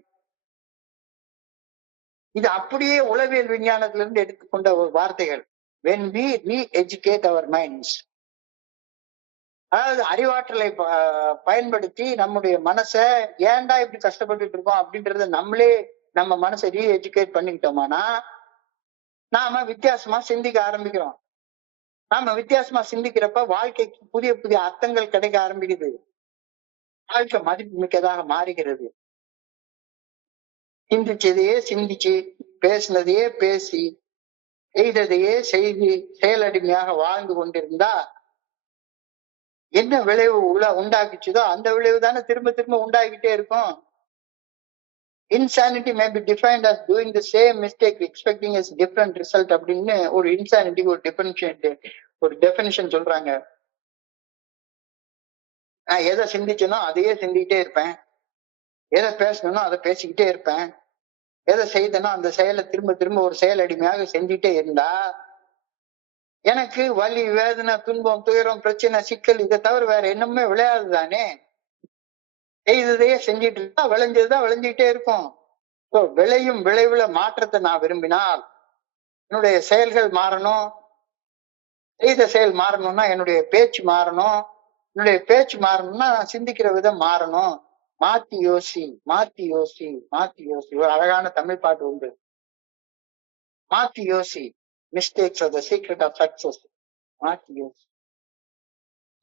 இது அப்படியே உளவியல் விஞ்ஞானத்திலிருந்து எடுத்துக்கொண்ட ஒரு வார்த்தைகள். When we re-educate our minds, அதாவது அறிவாற்றலை பயன்படுத்தி நம்முடைய மனசை ஏன்டா இப்படி கஷ்டப்பட்டுட்டு இருக்கோம் அப்படின்றத நம்மளே நம்ம மனசை ரீஎஜுகேட் பண்ணிக்கிட்டோமானா நாம வித்தியாசமா சிந்திக்க ஆரம்பிக்கிறோம். நாம வித்தியாசமா சிந்திக்கிறப்ப வாழ்க்கைக்கு புதிய புதிய அர்த்தங்கள் கிடைக்க ஆரம்பிக்குது. வாழ்க்கை மதிப்பு மிக்கதாக மாறுகிறது. சிந்திச்சதையே சிந்திச்சு, பேசினதையே பேசி, செய்ததையே செய்து செயலடிமையாக வாழ்ந்து கொண்டிருந்தா என்ன விளைவு உண்டாக்குச்சுதோ அந்த விளைவு தானே திரும்ப திரும்ப உண்டாகிட்டே இருக்கும். Insanity may be defined as doing the same mistake expecting a different result அப்படின்னு ஒரு இன்சானிட்டிக்கு ஒரு டெஃபினிஷன் சொல்றாங்க. நான் எதை சிந்திச்சனோ அதையே சிந்திக்கிட்டே இருப்பேன், எதை பேசணும்னோ அதை பேசிக்கிட்டே இருப்பேன், எதை செய்தனோ அந்த செயலை திரும்ப திரும்ப ஒரு செயல் அடிமையாக செஞ்சுட்டே இருந்தா எனக்கு வலி, வேதனை, துன்பம், துயரம், பிரச்சனை, சிக்கல் இதை தவிர வேற என்னமே விளையாது தானே. செய்ததையே செஞ்சிட்டு இருந்தா விளைஞ்சதுதான் விளைஞ்சிக்கிட்டே இருக்கும். விளையும் விளைவுல மாற்றத்தை நான் விரும்பினால் என்னுடைய செயல்கள் மாறணும். செய்த செயல் மாறணும்னா என்னுடைய பேச்சு மாறணும். என்னுடைய பேச்சு மாறணும்னா நான் சிந்திக்கிற விதம் மாறணும். மாத்தி யோசி, மாத்தி யோசி, மாத்தி யோசி. ஒரு அழகான தமிழ் பாட்டு உண்டு. மாத்தி யோசி. Mistakes are the secret of success. Not you.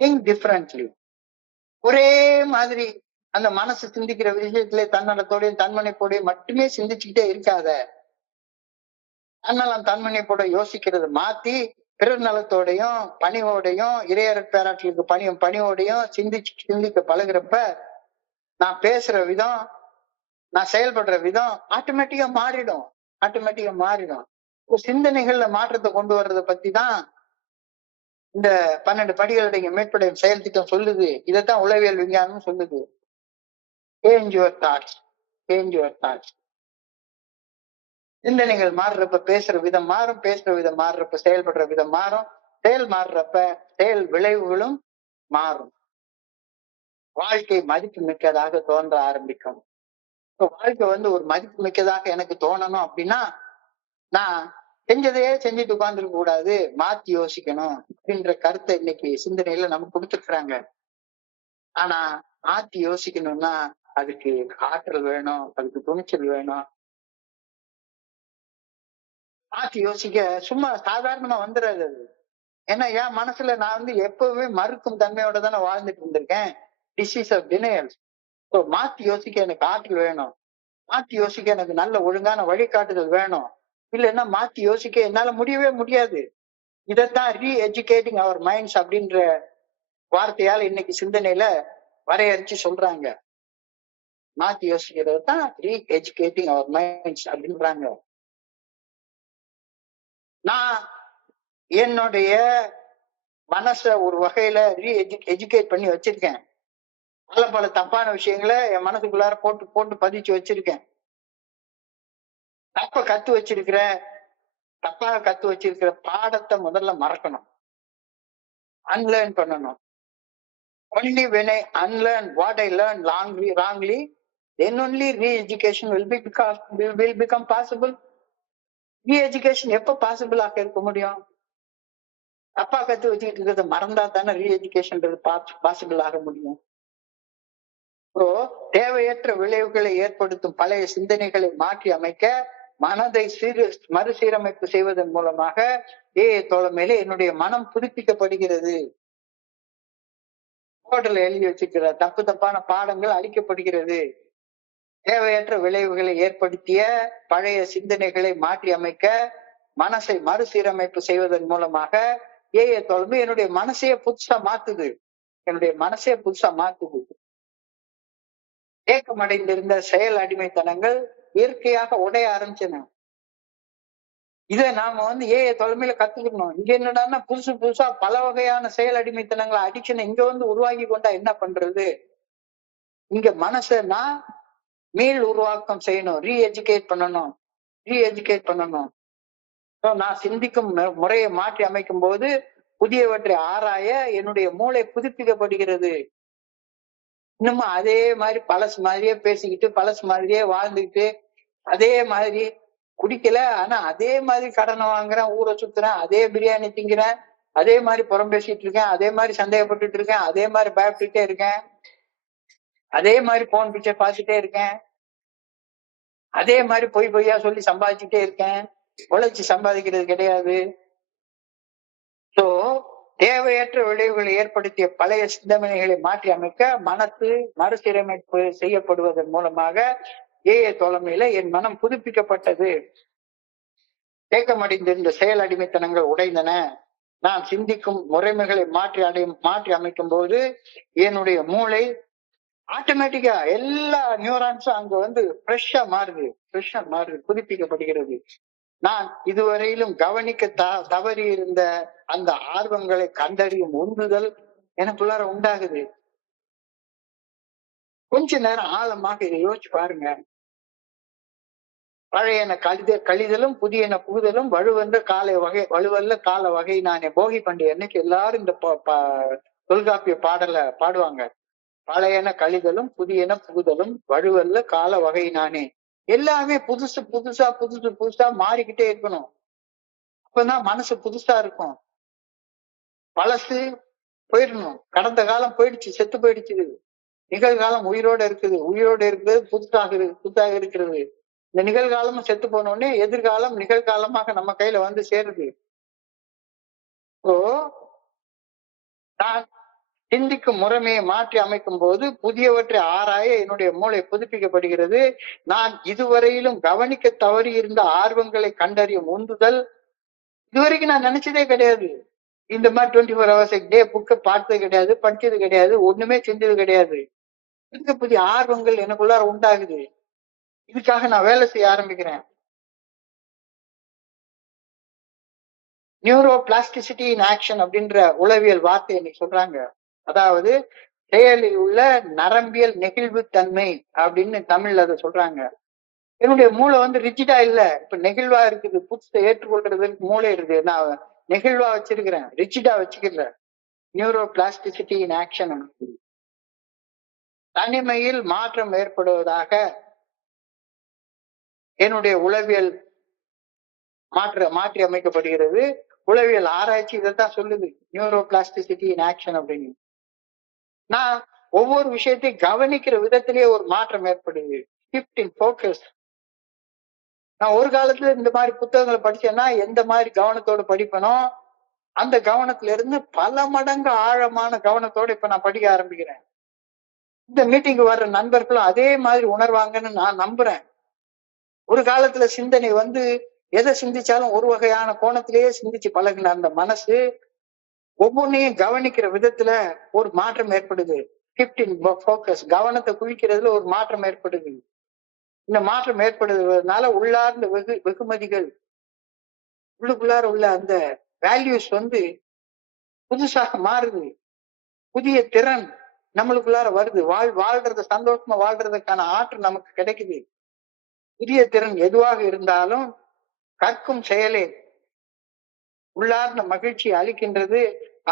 Think differently. ஒரே மாதிரி அந்த மனசு சிந்திக்கிற விஷயத்திலே தன்னடத்தோடையும் தன்மனைப்போடையும் மட்டுமே சிந்திச்சுக்கிட்டே இருக்காத. தன்னலம் தன்மனைப்போட யோசிக்கிறது மாத்தி பிறர் நலத்தோடையும் பணிவோடையும் இறையறப்பேராற்றலுக்கு பணிவோடையும் சிந்திக்க பழகுறப்ப நான் பேசுற விதம், நான் செயல்படுற விதம் ஆட்டோமேட்டிக்கா மாறிடும். சிந்தனைகள்ல மாற்றத்தை கொண்டு வர்றதை பத்தி தான் இந்த 12 படிகளுடைய மேற்படையும் செயல் திட்டம் சொல்லுது. இதைத்தான் உளவியல் விஞ்ஞானம் சொல்லுது. Change your thoughts. சிந்தனைகள் மாறுறப்ப பேசுற விதம் மாறும், மாறுறப்ப செயல்படுற விதம் மாறும், மாறுறப்ப செயல் விளைவுகளும் மாறும். வாழ்க்கை மதிப்பு மிக்கதாக தோன்ற ஆரம்பிக்கும். வாழ்க்கை ஒரு மதிப்பு மிக்கதாக எனக்கு தோணணும் அப்படின்னா நான் செஞ்சதையே செஞ்சுட்டு உட்கார்ந்துருக்க கூடாது, மாத்தி யோசிக்கணும் அப்படின்ற கருத்தை இன்னைக்கு சிந்தனையில நமக்கு கொடுத்துருக்குறாங்க. ஆனா மாத்தி யோசிக்கணும்னா அதுக்கு ஆற்றல் வேணும், அதுக்கு துணிச்சல் வேணும். மாத்தி யோசிக்க சும்மா சாதாரணமா வந்துடாது அது. ஏன்னா என் மனசுல நான் எப்பவுமே மறுக்கும் தன்மையோட தானே வாழ்ந்துட்டு இருந்திருக்கேன். Disease of denial. மாத்தி யோசிக்க எனக்கு ஆற்றல் வேணும், மாத்தி யோசிக்க எனக்கு நல்ல ஒழுங்கான வழிகாட்டுதல் வேணும். இல்லைன்னா மாத்தி யோசிக்க என்னால முடியவே முடியாது. இதைத்தான் ரீஎஜுகேட்டிங் அவர் மைண்ட்ஸ் அப்படின்ற வார்த்தையால் இன்னைக்கு சிந்தனையில வரையறைச்சு சொல்றாங்க. மாத்தி யோசிக்கிறது தான் ரீஎஜுகேட்டிங் அவர் மைண்ட்ஸ் அப்படின்றாங்க. நான் என்னுடைய மனச ஒரு வகையில எஜுகேட் பண்ணி வச்சிருக்கேன். பல தப்பான விஷயங்களை என் மனசுக்குள்ளார போட்டு பதிச்சு வச்சிருக்கேன். தப்பாக கத்து வச்சிருக்கிற பாடத்தை முதல்ல மறக்கணும், அன்லேர்ன் பண்ணணும். Only when I unlearn what I learned wrongly, then only re-education will become possible. Re-education எப்ப பாசிபிள் ஆக இருக்க முடியும்? தப்பா கத்து வச்சுக்கிட்டு இருக்கிறத மறந்தா தானே ரீஎஜுகேஷன் பாசிபிள் ஆக முடியும். தேவையற்ற விளைவுகளை ஏற்படுத்தும் பழைய சிந்தனைகளை மாற்றி அமைக்க மனதை மறுசீரமைப்பு செய்வதன் மூலமாக தோழமையிலே என்னுடைய மனம் புதுப்பிக்கப்படுகிறது. போர்டல எழுதி வச்சிருக்கிற தப்பான பாடங்கள் அழிக்கப்படுகிறது. தேவையற்ற விளைவுகளை ஏற்படுத்திய பழைய சிந்தனைகளை மாற்றி அமைக்க மனசை மறுசீரமைப்பு செய்வதன் மூலமாக தோழமை என்னுடைய மனசையே புதுசா மாத்துது. ஏக்கமடைந்திருந்த செயல் அடிமைத்தனங்கள் இயற்கையாக உடைய ஆரம்பிச்சன. இதை நாம தொலைமையில கத்துக்கணும். இங்க என்னடான்னா புதுசா பல வகையான செயல் அடிமைத்தனங்களை அடிக்ஷனை இங்க உருவாக்கி கொண்டா என்ன பண்றது? இங்க மனசை நான் மீள் உருவாக்கம் செய்யணும், ரீஎஜுகேட் பண்ணணும். நான் சிந்திக்கும் முறையை மாற்றி அமைக்கும் போது புதியவற்றை ஆராய என்னுடைய மூளை புதுப்பிக்கப்படுகிறது. இன்னும் அதே மாதிரி பழசு மாதிரியே பேசிக்கிட்டு பழசு மாதிரியே வாழ்ந்துக்கிட்டு அதே மாதிரி குடிக்கல, ஆனா அதே மாதிரி கடனை வாங்குறேன், ஊரை சுத்துறேன், அதே பிரியாணி திங்கிறேன், அதே மாதிரி புறம் பேசிட்டு இருக்கேன், அதே மாதிரி சந்தேகப்பட்டு இருக்கேன், அதே மாதிரி பயப்பட்டுட்டே இருக்கேன், அதே மாதிரி போன் பிக்சர் பார்த்துட்டே இருக்கேன், அதே மாதிரி பொய்யா சொல்லி சம்பாதிச்சுட்டே இருக்கேன். உழைச்சி சம்பாதிக்கிறது கிடையாது. சோ தேவையற்ற விளைவுகளை ஏற்படுத்திய பழைய சிந்தனைகளை மாற்றி அமைக்க மனசு மறுசீரமைப்பு செய்யப்படுவதன் மூலமாக தோழமையில என் மனம் புதுப்பிக்கப்பட்டது. தேக்கமடைந்திருந்த செயல் அடிமைத்தனங்கள் உடைந்தன. நான் சிந்திக்கும் முறைமைகளை மாற்றி அமைக்கும் போது என்னுடைய மூளை ஆட்டோமேட்டிக்கா எல்லா நியூரான்ஸும் அங்க ஃப்ரெஷ்ஷா மாறுது, புதுப்பிக்கப்படுகிறது. நான் இதுவரையிலும் கவனிக்க தவறி இருந்த அந்த ஆர்வங்களை கண்டறியும் உந்துதல் எனக்குள்ளார உண்டாகுது. கொஞ்ச நேரம் ஆழமாக இதை யோசிச்சு பாருங்க. பழையன கழிதலும் புதியன புகுதலும் வலுவல்ல கால வகை நானே. போகி பண்டிகை அன்னைக்கு எல்லாரும் இந்த தொல்காப்பிய பாடல பாடுவாங்க. பழையன கழிதலும் புதியன புகுதலும் வலுவல்ல கால வகை நானே. எல்லாமே புதுசா மாறிக்கிட்டே இருக்கணும். அப்பதான் மனசு புதுசா இருக்கும். பழசு போயிடணும். கடந்த காலம் போயிடுச்சு, செத்து போயிடுச்சு. நிகழ்காலம் உயிரோட இருக்கிறது புதுசாக இருக்கிறது. இந்த நிகழ்காலமும் செத்து போன உடனே எதிர்காலம் நிகழ்காலமாக நம்ம கையில சேருது. இப்போ நான் சிந்திக்கும் முறைமையை மாற்றி அமைக்கும் போது புதியவற்றை ஆராய என்னுடைய மூளை புதுப்பிக்கப்படுகிறது. நான் இதுவரையிலும் கவனிக்க தவறி இருந்த ஆர்வங்களை கண்டறியும் உந்துதல் இதுவரைக்கும் நான் நினைச்சதே கிடையாது. இந்த மாதிரி 24 hours டே புக்கை பார்த்தது கிடையாது, படிச்சது கிடையாது, ஒண்ணுமே செஞ்சது கிடையாது. புதிய புதிய ஆர்வங்கள் எனக்குள்ளார உண்டாகுது. இதுக்காக நான் வேலை செய்ய ஆரம்பிக்கிறேன். நியூரோ பிளாஸ்டிசிட்டி இன் ஆக்ஷன் அப்படின்ற உளவியல் வார்த்தை இன்னைக்கு சொல்றாங்க. அதாவது செயலில் உள்ள நரம்பியல் நெகிழ்வுத்தன்மை அப்படின்னு தமிழ்ல அதை சொல்றாங்க. என்னுடைய மூளை வந்து ரிஜிடா இல்ல, இப்ப நெகிழ்வா இருக்குது. புதுசை ஏற்றுக்கொள்றதுக்கு மூளை இருக்கு. நான் நெகிழ்வா வச்சிருக்கிறேன், ரிஜிடா வச்சுக்கல. Neuro plasticity in action. தனிமையில் மாற்றம் ஏற்படுவதாக என்னுடைய உளவியல் மாற்றி அமைக்கப்படுகிறது. உளவியல் ஆராய்ச்சி இதைத்தான் சொல்லுது, நியூரோ பிளாஸ்டிசிட்டி இன் ஆக்ஷன் அப்படின்னு. நான் ஒவ்வொரு விஷயத்தையும் கவனிக்கிற விதத்திலேயே ஒரு மாற்றம் ஏற்படுது. Shift in focus. நான் ஒரு காலத்துல இந்த மாதிரி புத்தகங்களை படிச்சேன்னா எந்த மாதிரி கவனத்தோட படிப்பனோ அந்த கவனத்துல இருந்து பல மடங்கு ஆழமான கவனத்தோட இப்ப நான் படிக்க ஆரம்பிக்கிறேன். இந்த மீட்டிங்கு வர்ற நண்பர்களும் அதே மாதிரி உணர்வாங்கன்னு நான் நம்புறேன். ஒரு காலத்துல சிந்தனை வந்து எதை சிந்திச்சாலும் ஒரு வகையான கோணத்திலேயே சிந்திச்சு பழகின அந்த மனசு ஒவ்வொன்னையும் கவனிக்கிற விதத்துல ஒரு மாற்றம் ஏற்படுது. Shift in focus. கவனத்தை குவிக்கிறதுல ஒரு மாற்றம் ஏற்படுது. இந்த மாற்றம் ஏற்படுவதனால உள்ளார்ந்த வெகுமதிகள், உள்ளுக்குள்ளார உள்ள அந்த வேல்யூஸ் வந்து புதுசாக மாறுது. புதிய திறன் நம்மளுக்குள்ளார வருது. வாழ்றத சந்தோஷமா வாழ்றதுக்கான ஆற்றல் நமக்கு கிடைக்குது. புதிய திறன் எதுவாக இருந்தாலும் கற்கும் செயலே உள்ளார்ந்த மகிழ்ச்சி அளிக்கின்றது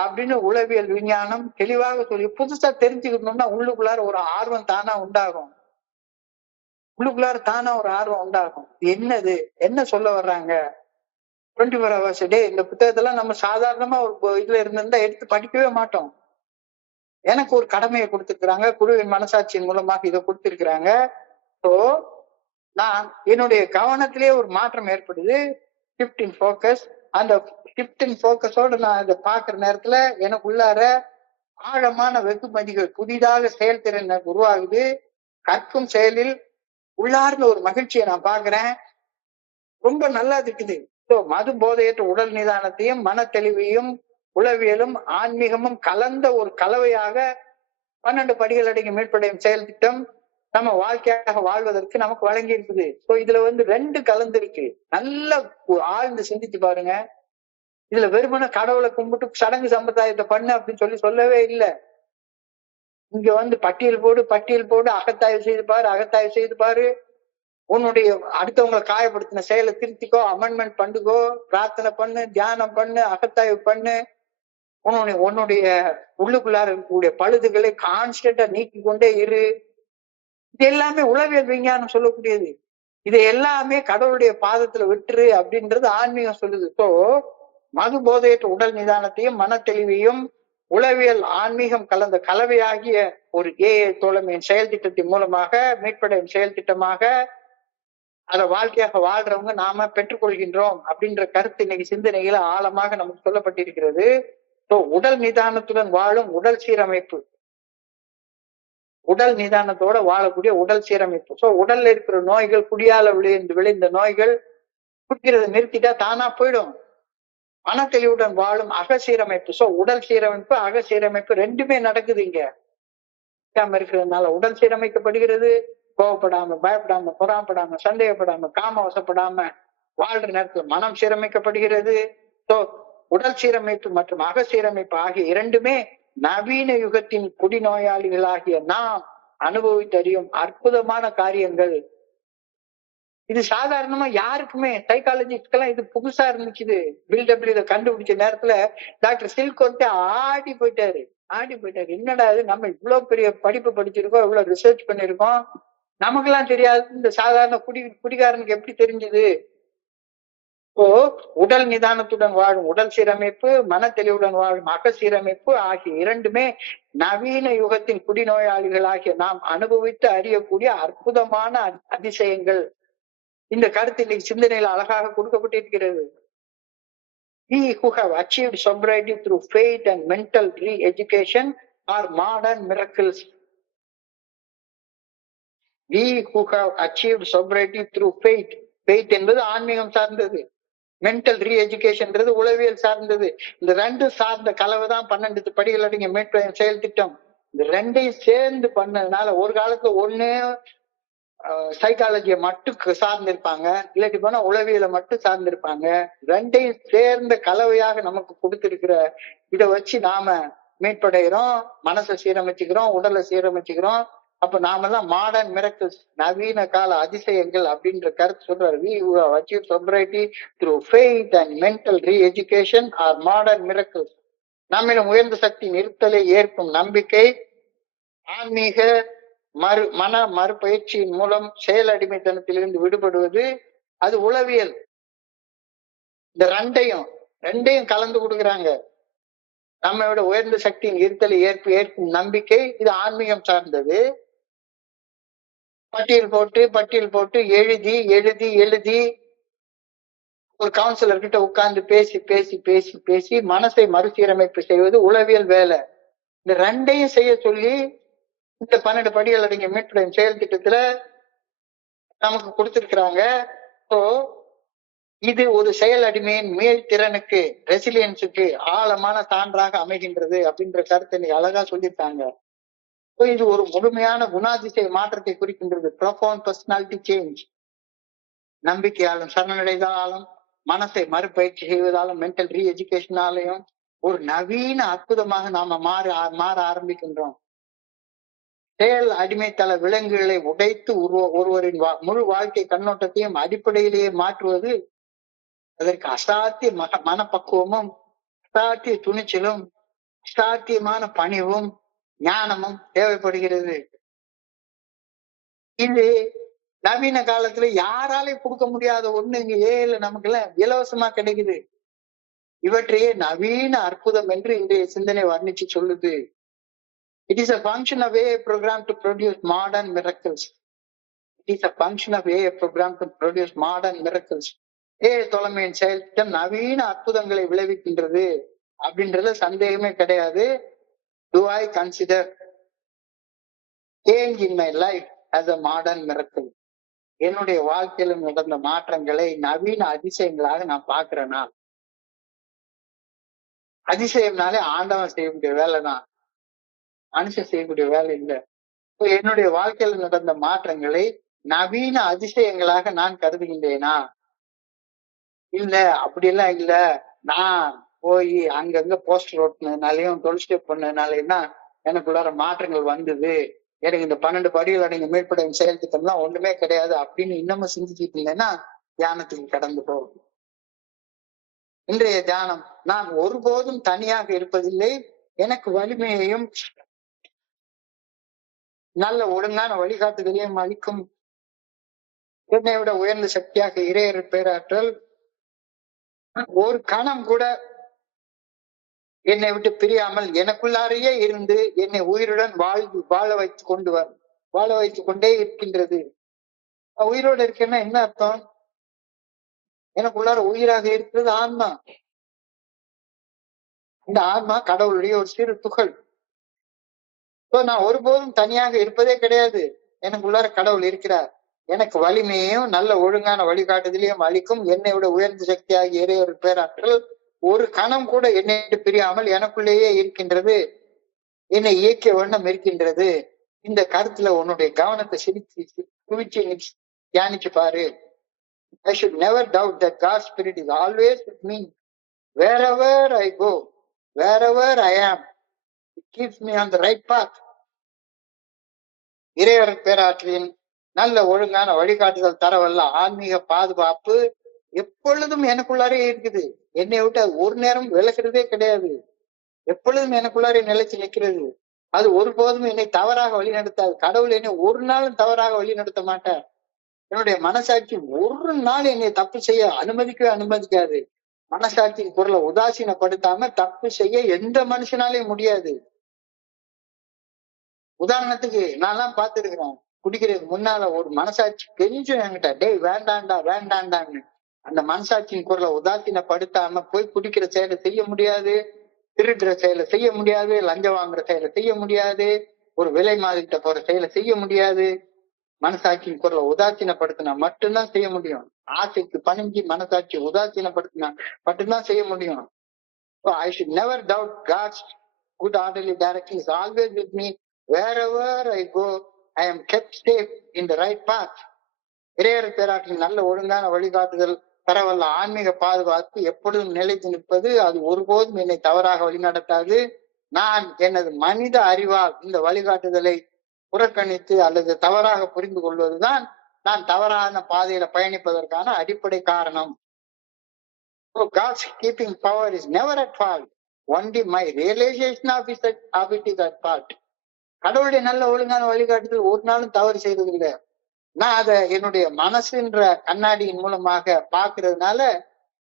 அப்படின்னு உளவியல் விஞ்ஞானம் தெளிவாக சொல்லி, புதுசா தெரிஞ்சுக்கணும்னா உள்ளுக்குள்ளார ஒரு ஆர்வம் தானா உண்டாகும். உள்ளுக்குள்ளார தானா ஒரு ஆர்வம் உண்டாகும். என்னது, என்ன சொல்ல வர்றாங்க? 24 hours டே இந்த புத்தகத்தெல்லாம் நம்ம சாதாரணமா ஒரு இதுல இருந்திருந்தா எடுத்து படிக்கவே மாட்டோம். எனக்கு ஒரு கடமையை கொடுத்திருக்கிறாங்க, குருவின் மனசாட்சியின் மூலமாக இதை கொடுத்திருக்கிறாங்க. ஸோ நான் என்னுடைய கவனத்திலேயே ஒரு மாற்றம் ஏற்படுது. Shift in focus. அந்த ஷிஃப்ட் இன் ஃபோக்கஸோட நான் இதை பார்க்கிற நேரத்துல எனக்கு உள்ளார ஆழமான வெகுமதிகள், புதிதாக செயல்திறன் எனக்கு உருவாகுது. கற்கும் செயலில் உள்ளார்ந்த ஒரு மகிழ்ச்சியை நான் பாக்குறேன். ரொம்ப நல்லா இருக்குது. ஸோ மது போதையற்ற உடல் நிதானத்தையும் மன தெளிவையும் உளவியலும் ஆன்மீகமும் கலந்த ஒரு கலவையாக 12 படிகள் அடங்கிய மீட்படையும் செயல் திட்டம் நம்ம வாழ்க்கையாக வாழ்வதற்கு நமக்கு வழங்கி இருக்குது. ஸோ இதுல வந்து 2 கலந்து இருக்கு. நல்லா ஆழ்ந்து சிந்திச்சு பாருங்க. இதுல வெறுமன கடவுளை கும்பிட்டு சடங்கு சம்பிரதாயத்தை பண்ணு அப்படின்னு சொல்லவே இல்லை. இங்க வந்து பட்டியல் போடு, அகத்தாய்வு செய்து பாரு. உன்னுடைய அடுத்தவங்களை காயப்படுத்தின செயலை திருத்திக்கோ, அமெண்ட்மெண்ட் பண்ணுக்கோ, பிரார்த்தனை பண்ணு, தியானம் பண்ணு, அகத்தாய்வு பண்ணு. உன்னுடைய உள்ளுக்குள்ளார இருக்கக்கூடிய பழுதுகளை கான்ஸ்டன்டா நீக்கி கொண்டே இரு. இது எல்லாமே உளவியல் விஞ்ஞானம் சொல்லக்கூடியது. இதை எல்லாமே கடவுளுடைய பாதத்துல விட்டுரு அப்படின்றது ஆன்மீகம் சொல்லுது. ஸோ மது போதையற்ற உடல் நிதானத்தையும் மன தெளிவையும் உளவியல் ஆன்மீகம் கலந்த கலவையாகிய ஒரு தோழமையின் செயல் திட்டத்தின் மூலமாக, மீட்படையும் செயல் திட்டமாக அதை வாழ்க்கையாக வாழ்றவங்க நாம பெற்றுக்கொள்கின்றோம் அப்படின்ற கருத்து இன்னைக்கு சிந்தனையில ஆழமாக நமக்கு சொல்லப்பட்டிருக்கிறது. ஸோ உடல் நிதானத்துடன் வாழும் உடல் சீரமைப்பு, உடல் நிதானத்தோட வாழக்கூடிய உடல் சீரமைப்பு. ஸோ உடல்ல இருக்கிற நோய்கள், குடியால விளைந்த நோய்கள் குடிக்கிறத நிறுத்திட்டா தானா போயிடும். மனத்தெளிவுடன் வாழும் அகசீரமைப்பு. ஸோ உடல் சீரமைப்பு, அகசீரமைப்பு ரெண்டுமே நடக்குது இங்க. இருக்கிறதுனால உடல் சீரமைக்கப்படுகிறது. கோவப்படாம, பயப்படாம, பொறாமப்படாம, சந்தேகப்படாம, காம வசப்படாம வாழ்ற நேரத்துல மனம் சீரமைக்கப்படுகிறது. ஸோ உடல் சீரமைப்பு மற்றும் அகசீரமைப்பு ஆகிய இரண்டுமே நவீன யுகத்தின் குடிநோயாளிகளாகிய நாம் அனுபவித்தறியும் அற்புதமான காரியங்கள். இது சாதாரணமா யாருக்குமே, சைக்காலஜிஸ்ட்கெல்லாம் இது புதுசா இருந்துச்சு. பில்டபிள்யூ இதை கண்டுபிடிச்ச நேரத்துல டாக்டர் சில்கோர்ட்டே ஆடி போயிட்டாரு. என்னடா இது, நம்ம இவ்வளவு பெரிய படிப்பு படிச்சிருக்கோம், இவ்வளவு ரிசர்ச் பண்ணிருக்கோம், நமக்கெல்லாம் தெரியாது, இந்த சாதாரண குடிகாரனுக்கு எப்படி தெரிஞ்சது? இப்போ உடல் நிதானத்துடன் வாழும் உடல் சீரமைப்பு, மன தெளிவுடன் வாழும் அக சீரமைப்பு ஆகிய இரண்டுமே நவீன யுகத்தின் குடிநோயாளிகளாகிய நாம் அனுபவித்து அறியக்கூடிய அற்புதமான அதிசயங்கள். இந்த கருத்து இன்னைக்கு சிந்தனையில அழகாக கொடுக்கப்பட்டிருக்கிறது. We who have achieved sobriety through faith and mental re-education are modern miracles. We who have achieved sobriety through faith. Faith என்பது ஆன்மீகம் சார்ந்தது. மென்டல் ரீ எஜுகேஷன்ன்றது உளவியல் சார்ந்தது. இந்த ரெண்டு சார்ந்த கலவைதான் 12 படிகள் அடங்கிய மீட்பு செயல் திட்டம். இந்த ரெண்டையும் சேர்ந்து பண்ணதுனால ஒரு காலத்துல ஒண்ணு சைக்காலஜியை மட்டும் சார்ந்திருப்பாங்க, இல்லாட்டி போனா உளவியலை மட்டும் சார்ந்திருப்பாங்க. ரெண்டையும் சேர்ந்த கலவையாக நமக்கு கொடுத்திருக்கிற இதை வச்சு நாம மீட்படைகிறோம், மனசை சீரமைச்சுக்கிறோம், உடலை சீரமைச்சுக்கிறோம். அப்ப நாமெல்லாம் மாடர்ன் மிரக்கிள்ஸ், நவீன கால அதிசயங்கள் அப்படின்ற கருத்து சொல்றாரு. We who have achieved sobriety through faith and mental re-education are modern miracles. நம்மிடம் உயர்ந்த சக்தி நிறுத்தலை ஏற்கும் நம்பிக்கை, ஆன்மீக மன மறுபயிற்சியின் மூலம் செயல் அடிமைத்தனத்திலிருந்து விடுபடுவது, அது உளவியல். இந்த ரெண்டையும் கலந்து கொடுக்குறாங்க. நம்மளோட உயர்ந்த சக்தியின் இருத்தலை ஏற்கும் நம்பிக்கை, இது ஆன்மீகம் சார்ந்தது. பட்டியல் போட்டு எழுதி எழுதி எழுதி ஒரு கவுன்சிலர் கிட்ட உட்கார்ந்து பேசி பேசி பேசி பேசி மனசை மறுசீரமைப்பு செய்வது உளவியல் வேலை. இந்த ரெண்டையும் செய்ய சொல்லி இந்த 12 படிகள் அடங்கிய மீட்பு செயல் திட்டத்துல நமக்கு கொடுத்திருக்கிறாங்க. இது ஒரு செயல் அடிமையின் மேல் திறனுக்கு, ரெசிலியன்ஸுக்கு ஆழமான சான்றாக அமைகின்றது அப்படின்ற கருத்தை அழகா சொல்லியிருக்காங்க. இது ஒரு முழுமையான குணாதிசய மாற்றத்தை குறிக்கின்றது. Profound personality change. நம்பிக்கையாலும் சரணடைதாலும் மனசை மறுபயிற்சி செய்வதாலும் மென்டல் ரீ எஜுகேஷனாலையும் ஒரு நவீன அற்புதமாக நாம மாற ஆரம்பிக்கின்றோம். செயல் அடிமைத்தள விலங்குகளை உடைத்து ஒருவரின் முழு வாழ்க்கை கண்ணோட்டத்தையும் அடிப்படையிலேயே மாற்றுவது, அதற்கு அசாத்திய மனப்பக்குவமும், அசாத்திய துணிச்சலும், அசாத்தியமான பணிவும் ஞானமும் தேவைப்படுகிறது. இது நவீன காலத்துல யாராலையும் கொடுக்க முடியாத ஒண்ணு இங்க ஏல நமக்கு எல்லாம் இலவசமா கிடைக்குது. இவற்றையே நவீன அற்புதம் என்று இன்றைய சிந்தனை வர்ணிச்சு சொல்லுது. It is a function of AA program to produce modern miracles. It is a function of AA program to produce modern miracles. AA தலைமையின் செயல் திட்டம் நவீன அற்புதங்களை விளைவிக்கின்றது அப்படின்றத சந்தேகமே கிடையாது. Do I consider change in my life as a modern miracle? என்னுடைய வாழ்க்கையில நடந்த மாற்றங்களை நவீன அதிசயங்களாக நான் பாக்குறேன்னா? அதிசயம்னாலே ஆண்டவன் செய்யக்கூடிய வேலைதான், மனுஷன் செய்யக்கூடிய வேலை இல்லை. என்னுடைய வாழ்க்கையில நடந்த மாற்றங்களை நவீன அதிசயங்களாக நான் கருதுகின்றேனா? இல்ல, அப்படியெல்லாம் இல்ல, நான் போய் அங்கங்க போஸ்டர் ஓட்டுனதுனாலையும் டொல்ஸ்டெப் பண்ணதுனாலயும் தான் எனக்குள்ளார மாற்றங்கள் வந்தது, எனக்கு இந்த 12 படிகள் அடங்கிய மேற்படையும் செயல் திட்டம்லாம் ஒண்ணுமே கிடையாது அப்படின்னு இன்னமும் சிந்திச்சுட்டு இருந்தேன்னா தியானத்துக்கு கடந்து போகும். இன்றைய தியானம், நான் ஒருபோதும் தனியாக இருப்பதில்லை, எனக்கு வலிமையையும் நல்ல ஒழுங்கான வழிகாட்டுதலையும் அளிக்கும் என்னை விட உயர்ந்த சக்தியாக இறையர் பேராற்றல் ஒரு கணம் கூட என்னை விட்டு பிரியாமல் எனக்குள்ளாரையே இருந்து என்னை உயிருடன் வாழ வைத்துக் கொண்டே இருக்கின்றது. உயிரோடு இருக்கேன்னா என்ன அர்த்தம்? எனக்குள்ளார உயிராக இருக்கிறது ஆன்மா. இந்த ஆன்மா கடவுளுடைய ஒரு சிறு துகள். நான் ஒருபோதும் தனியாக இருப்பதே கிடையாது, எனக்குள்ளார கடவுள் இருக்கிறார். எனக்கு வலிமையையும் நல்ல ஒழுங்கான வழிகாட்டுதலையும் அளிக்கும் என்னை விட உயர்ந்த சக்தியாகிய இறையொரு பேராற்றல் ஒரு கணம் கூட என்னை பிரியாமல் எனக்குள்ளேயே இருக்கின்றது, என்னை இயக்கிய வண்ணம் இருக்கின்றது. இந்த கருத்துல உன்னுடைய கவனத்தை குவிச்சு தியானிச்சு பாரு. I should never doubt that God's spirit is always with me. Wherever I go, wherever I am, it keeps me on the right path. இறையொரு பேராற்றலின் நல்ல ஒழுங்கான வழிகாட்டுதல் தரவல்ல ஆன்மீக பாதுகாப்பு எப்பொழுதும் எனக்குள்ளாரே இருக்குது. என்னை விட்டு அது ஒரு நேரம் விலகிறதே கிடையாது. எப்பொழுதும் எனக்குள்ளாரே நிலைச்சு நிற்கிறது. அது ஒருபோதும் என்னை தவறாக வழிநடத்தாது. கடவுள் என்னை ஒரு நாளும் தவறாக வழிநடத்த மாட்டார். என்னுடைய மனசாட்சி ஒரு நாள் என்னை தப்பு செய்ய அனுமதிக்காது. மனசாட்சியின் குரலை உதாசீனப்படுத்தாம தப்பு செய்ய எந்த மனுஷனாலையும் முடியாது. உதாரணத்துக்கு நான் எல்லாம் பார்த்திருக்கிறேன், குடிக்கிறதுக்கு முன்னால ஒரு மனசாட்சி கெஞ்சும் என்கிட்ட, டேய் வேண்டாண்டா வேண்டாண்டான்னு. அந்த மனசாட்சியின் குரலை உதாசீனப்படுத்தாம போய் குடிக்கிற செயலை செய்ய முடியாது, திருடுற செயலை செய்ய முடியாது, லஞ்சம் வாங்குற செயலை செய்ய முடியாது, ஒரு விலை மாதிரிட்ட போற செயலை செய்ய முடியாது. மனசாட்சியின் குரலை உதாசீனப்படுத்தினா மட்டும்தான் செய்ய முடியும். ஆசைக்கு பணிஞ்சு மனசாட்சியை உதாசீனப்படுத்தினா மட்டும்தான் செய்ய முடியும். So I should never doubt God's good orderly direction is always with me. Wherever I go, I am kept safe in the right path. இறையர் பேராற்றின் நல்ல ஒழுங்கான வழிகாட்டுதல் பரவல்ல ஆன்மீக பாதுகாப்பு எப்பொழுதும் நிலைத்து நிற்பது. அது ஒருபோதும் என்னை தவறாக வழிநடத்தாது. நான் எனது மனித அறிவால் இந்த வழிகாட்டுதலை புறக்கணித்து அல்லது தவறாக புரிந்து கொள்வதுதான் நான் தவறான பாதையில பயணிப்பதற்கான அடிப்படை காரணம். So God's keeping power is never at fault. Only my realization of it is at fault. கடவுளுடைய நல்ல ஒழுங்கான வழிகாட்டுதல் ஒரு நாளும் தவறு செய்யறது இல்லை. நான் அதை என்னுடைய மனசுன்ற கண்ணாடியின் மூலமாக பாக்குறதுனால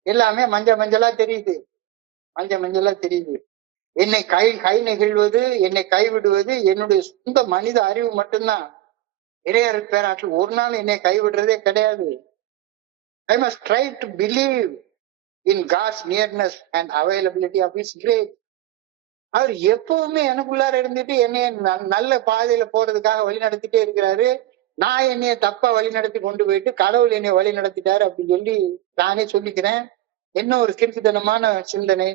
எல்லாமே மஞ்சளா தெரியுது, மஞ்சளா தெரியுது. என்னை கை நெகிழ்வது, என்னை கைவிடுவது என்னுடைய சொந்த மனித அறிவு மட்டும்தான். இறையர் பேராற்றல் ஒரு நாள் என்னை கைவிடுறதே கிடையாது. I must try to believe in God's nearness and availability of His grace. அவர் எப்பவுமே எனக்குள்ளார இருந்துட்டு என்னைய நல்ல பாதையில போறதுக்காக வழி நடத்திட்டே இருக்கிறாரு. நான் என்னைய தப்பா வழி நடத்தி கொண்டு போயிட்டு கடவுள் என்னைய வழி நடத்திட்டாரு அப்படின்னு சொல்லி நானே சொல்லிக்கிறேன். என்ன ஒரு கிறுக்குத்தனமான சிந்தனை.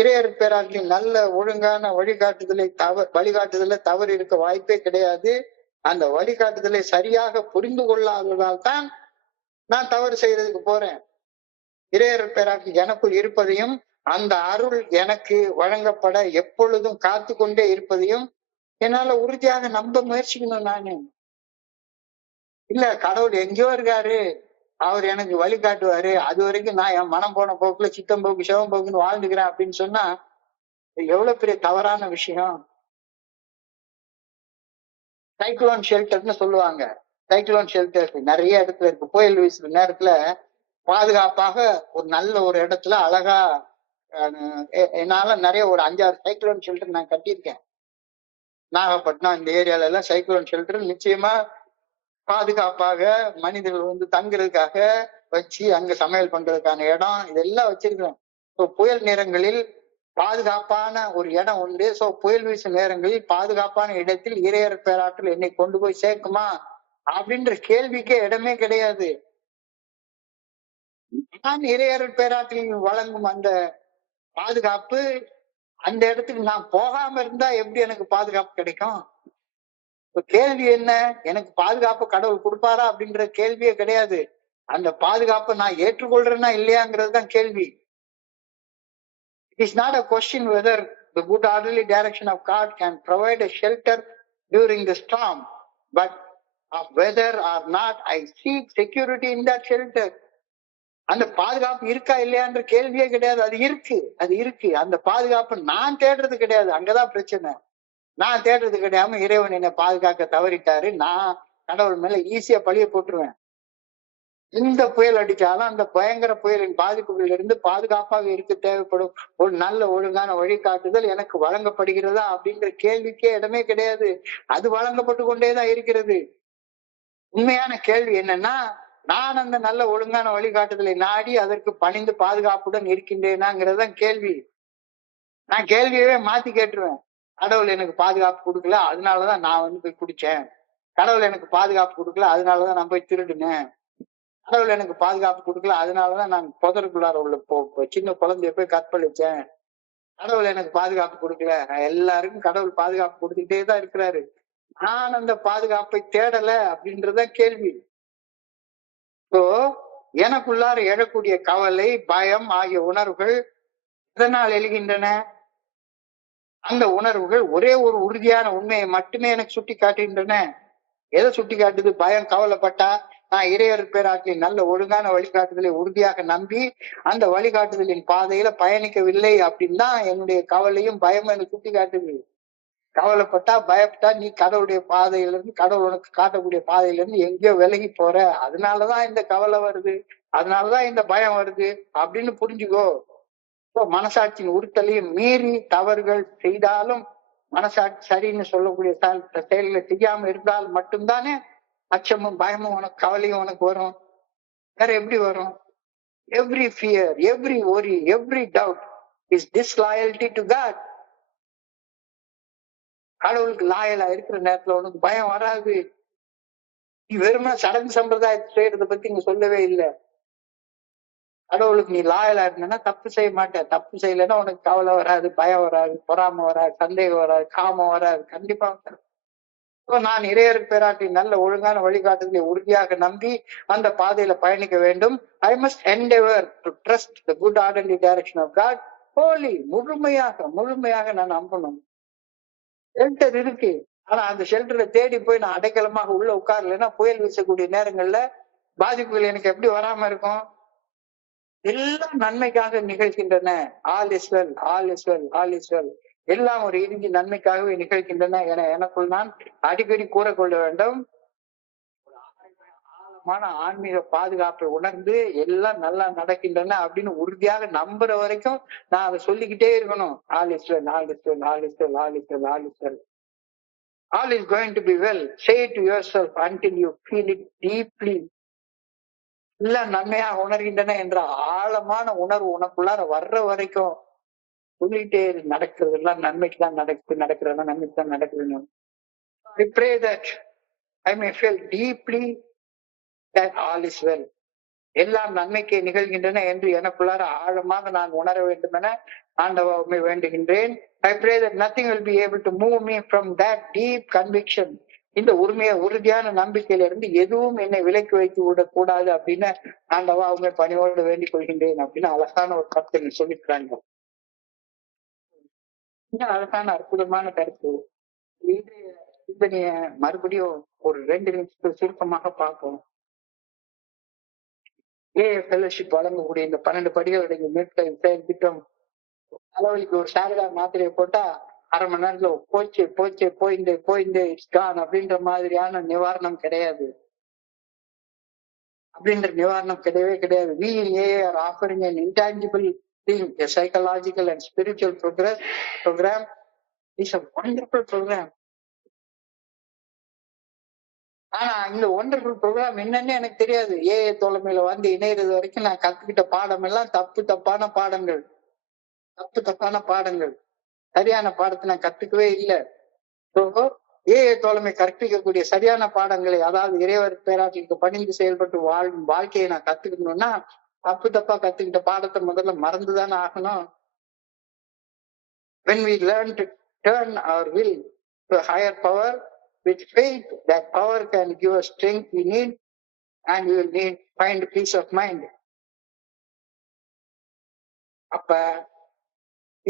இறையர் பேராற்றின் நல்ல ஒழுங்கான வழிகாட்டுதல தவறு இருக்க வாய்ப்பே கிடையாது. அந்த வழிகாட்டுதலை சரியாக புரிந்து கொள்ளாததால் தான் நான் தவறு செய்யறதுக்கு போறேன். இறையர் பேராற்றி எனக்குள் இருப்பதையும் அந்த அருள் எனக்கு வழங்கப்பட எப்பொழுதும் காத்து கொண்டே இருப்பதையும் என்னால உறுதியாக நம்ப முயற்சிக்கணும். நானு இல்ல கடவுள் எங்கேயோ இருக்காரு, அவர் எனக்கு வழிகாட்டுவாரு, அது வரைக்கும் நான் என் மனம் போன போக்குல சித்தம் போக்கு சிவம் போக்குன்னு வாழ்ந்துக்கிறேன் அப்படின்னு சொன்னா எவ்வளவு பெரிய தவறான விஷயம். சைக்ளோன் ஷெல்டர்னு சொல்லுவாங்க. சைக்ளோன் ஷெல்டர் நிறைய இடத்துல இருக்கு. புயல் வீசுற நேரத்துல பாதுகாப்பாக ஒரு நல்ல ஒரு இடத்துல அழகா என்னால நிறைய ஒரு 5-6 சைக்ளோன் ஷெல்டர் நான் கட்டியிருக்கேன். நாகப்பட்டினம் இந்த ஏரியால எல்லாம் சைக்ளோன் ஷெல்டர் நிச்சயமா பாதுகாப்பாக மனிதர்கள் தங்குறதுக்காக வச்சு அங்க சமையல் பண்றதுக்கான இடம் இதெல்லாம் வச்சிருக்கிறோம். புயல் நேரங்களில் பாதுகாப்பான ஒரு இடம் உண்டு. புயல் வீசும் நேரங்களில் பாதுகாப்பான இடத்தில் இறையர் பேராற்றல் என்னை கொண்டு போய் சேர்க்குமா அப்படின்ற கேள்விக்கே இடமே கிடையாது. நான் இறையர் பேராற்றில் வழங்கும் அந்த பாதுகாப்பு, அந்த இடத்துக்கு நான் போகாம இருந்தா எப்படி எனக்கு பாதுகாப்பு கிடைக்கும்? கேள்வி என்ன? எனக்கு பாதுகாப்பு கடவுள் கொடுப்பாரா அப்படின்ற கேள்வியே கிடையாது. அந்த பாதுகாப்பை நான் ஏற்றுக்கொள்றேன்னா இல்லையாங்கிறது தான் கேள்வி. It is not a question whether the good orderly direction of God can provide a shelter during the storm, but of whether or not I seek security in that shelter. அந்த பாதுகாப்பு இருக்கா இல்லையான்ற கேள்வியே கிடையாது. அது இருக்கு. அந்த பாதுகாப்பு நான் தேடுறது கிடையாது. அங்கதான் பிரச்சனை. நான் தேடுறது கிடையாம இறைவன் என்னை பாதுகாக்க தவறிட்டாரு, நான் கடவுள் மேல ஈஸியா பழிய போட்டுருவேன். இந்த புயல் அடிச்சாலும் அந்த பயங்கர புயலின் பாதிப்புகளில் இருந்து பாதுகாப்பாக இருக்க தேவைப்படும் ஒரு நல்ல ஒழுங்கான வழிகாட்டுதல் எனக்கு வழங்கப்படுகிறதா அப்படின்ற கேள்விக்கே இடமே கிடையாது. அது வழங்கப்பட்டு கொண்டேதான் இருக்கிறது. உண்மையான கேள்வி என்னன்னா, நான் அந்த நல்ல ஒழுங்கான வழிகாட்டுதலை நாடி அதற்கு பணிந்து பாதுகாப்புடன் இருக்கின்றேனாங்கிறதுதான் கேள்வி. நான் கேள்வியவே மாத்தி கேட்டுருவேன். கடவுள் எனக்கு பாதுகாப்பு கொடுக்கல, அதனாலதான் நான் போய் குடிச்சேன். கடவுள் எனக்கு பாதுகாப்பு கொடுக்கல, அதனாலதான் நான் போய் திருடுனேன். கடவுள் எனக்கு பாதுகாப்பு கொடுக்கல, அதனாலதான் நான் புதருக்குள்ளார உள்ள சின்ன குழந்தைய போய் கற்பழிச்சேன். கடவுள் எனக்கு பாதுகாப்பு கொடுக்கல. எல்லாருக்கும் கடவுள் பாதுகாப்பு கொடுத்துக்கிட்டே தான் இருக்கிறாரு. நான் அந்த பாதுகாப்பை தேடல அப்படின்றதான் கேள்வி. எனக்குள்ளார எழக்கூடிய கவலை, பயம் ஆகிய உணர்வுகள் எதனால் எழுகின்றன? அந்த உணர்வுகள் ஒரே ஒரு உறுதியான உண்மையை மட்டுமே எனக்கு சுட்டி காட்டுகின்றன. எதை சுட்டி காட்டுது? பயம், கவலைப்பட்டா நான் இறையர் பேராற்றின் நல்ல ஒழுங்கான வழிகாட்டுதலை உறுதியாக நம்பி அந்த வழிகாட்டுதலின் பாதையில பயணிக்கவில்லை அப்படின்னு தான் என்னுடைய கவலையும் பயமும் எனக்கு சுட்டி காட்டுது. கவலைப்பட்டா, பயப்பட்டா நீ கடவுளுடைய பாதையில இருந்து, கடவுள் உனக்கு காட்டக்கூடிய பாதையில இருந்து எங்கேயோ விலகி போற, அதனாலதான் இந்த கவலை வருது, அதனாலதான் இந்த பயம் வருது அப்படின்னு புரிஞ்சுக்கோ. மனசாட்சியின் உறுத்தலையும் மீறி தவறுகள் செய்தாலும் மனசாட்சி சரின்னு சொல்லக்கூடிய செயல்களை செய்யாம இருந்தால் மட்டும்தானே அச்சமும் பயமும் உனக்கு, கவலையும் உனக்கு வரும். வேற எப்படி வரும்? Every fear, every worry, every doubt is disloyalty to God. கடவுளுக்கு லாயலா இருக்கிற நேரத்துல உனக்கு பயம் வராது. நீ வெறுமனே சடங்கு சம்பிரதாயத்தை செய்யறத பத்தி இங்க சொல்லவே இல்லை. கடவுளுக்கு நீ லாயலா இருந்தனா தப்பு செய்ய மாட்டேன். தப்பு செய்யலைன்னா உனக்கு கவலை வராது, பயம் வராது, பொறாமை வராது, சந்தேகம் வராது, காமம் வராது. கண்டிப்பா நான் இறையர் பேராட்டி நல்ல ஒழுங்கான வழிகாட்டுதலை உறுதியாக நம்பி அந்த பாதையில பயணிக்க வேண்டும். I must endeavour to trust the good orderly direction of God holy. முழுமையாக நான் நம்பணும். ஷெல்டர் இருக்கு, ஆனா அந்த ஷெல்டரை தேடி போய் நான் அடைக்கலமாக உள்ள உட்கார்லன்னா புயல் வீசக்கூடிய நேரங்கள்ல பாதிப்புகள் எனக்கு எப்படி வராம இருக்கும்? எல்லாம் நன்மைக்காக நிகழ்கின்றன. All is well, all is well, all is well. எல்லாம் ஒரு இறுதி நன்மைக்காகவே நிகழ்கின்றன என எனக்குள் நான் அடிக்கடி கூறக்கொள்ள வேண்டும். ஆழமான ஆன்மீக பாதுகாப்பை உணர்ந்து எல்லாம் நல்லா நடக்கின்றன அப்படின்னு உறுதியாக நம்புற வரைக்கும் நான் அதை சொல்லிக்கிட்டே இருக்கணும். All is well, all is well, all is well, all is well, all is well. All is going to be well. Say it to yourself until you feel it deeply. எல்லாம் நன்மையாக உணர்கின்றன என்ற ஆழமான உணர்வு உனக்குள்ளார வர்ற வரைக்கும் சொல்லிட்டே நடக்கிறது எல்லாம் நன்மைக்கு தான் நடக்கிறதா நன்மைக்கு தான் நடக்குதுன்னு. I pray that I may feel deeply that all is well. எல்லாம் நன்மைக்கு நிகழ்கின்றன என்று எனக்குள்ளார ஆழமாக நான் உணர வேண்டும் என ஆண்டவரை வேண்டுகின்றேன். I pray that nothing will be able to move me from that deep conviction. இந்த உறுதியான நம்பிக்கையிலிருந்து எதுவும் என்னை விலக்கி வைத்து விடக்கூடாது அப்படின்னு ஆண்டவா அவங்க பணியோடு வேண்டிக் கொள்கின்றேன் அப்படின்னு அழகான ஒரு கருத்தை சொல்லிக்கிறாங்க. அழகான அற்புதமான கருத்து. சிந்தனைய மறுபடியும் ஒரு 2 நிமிஷத்துக்கு சுருக்கமாக பார்ப்போம். ஃபெலோஷிப் வழங்கக்கூடிய இந்த 12 படிகளுடைய மீட்பு திட்டம் தலைவலிக்கு ஒரு சாரதா மாத்திரையை போட்டா அரை மணி நேரத்துல போயிந்து இட்ஸ் கான் அப்படின்ற மாதிரியான நிவாரணம் கிடையாது. அப்படின்ற நிவாரணம் கிடையவே கிடையாது. We in AA are offering an intangible thing, a psychological and spiritual program. It's a wonderful program. ஆனா இந்த ஒண்டர்ஃபுல் ப்ரோக்ராம் என்னன்னு எனக்கு தெரியாது. AA தோழமையில வந்து இணையறது வரைக்கும் நான் கத்துக்கிட்ட பாடம் எல்லாம் தப்பான பாடங்கள். சரியான பாடத்தை நான் கத்துக்கவே இல்லை. AA தோழமை கற்பிக்கக்கூடிய சரியான பாடங்களை, அதாவது இறைவர் பேராற்றலுக்கு பணிந்து செயல்பட்டு வாழ்க்கையை நான் கத்துக்கணும்னா தப்பா கத்துக்கிட்ட பாடத்தை முதல்ல மறந்துதானே ஆகணும். When we learn to turn our will to a higher power with faith, that power can give us strength we need and we will find peace of mind. அப்ப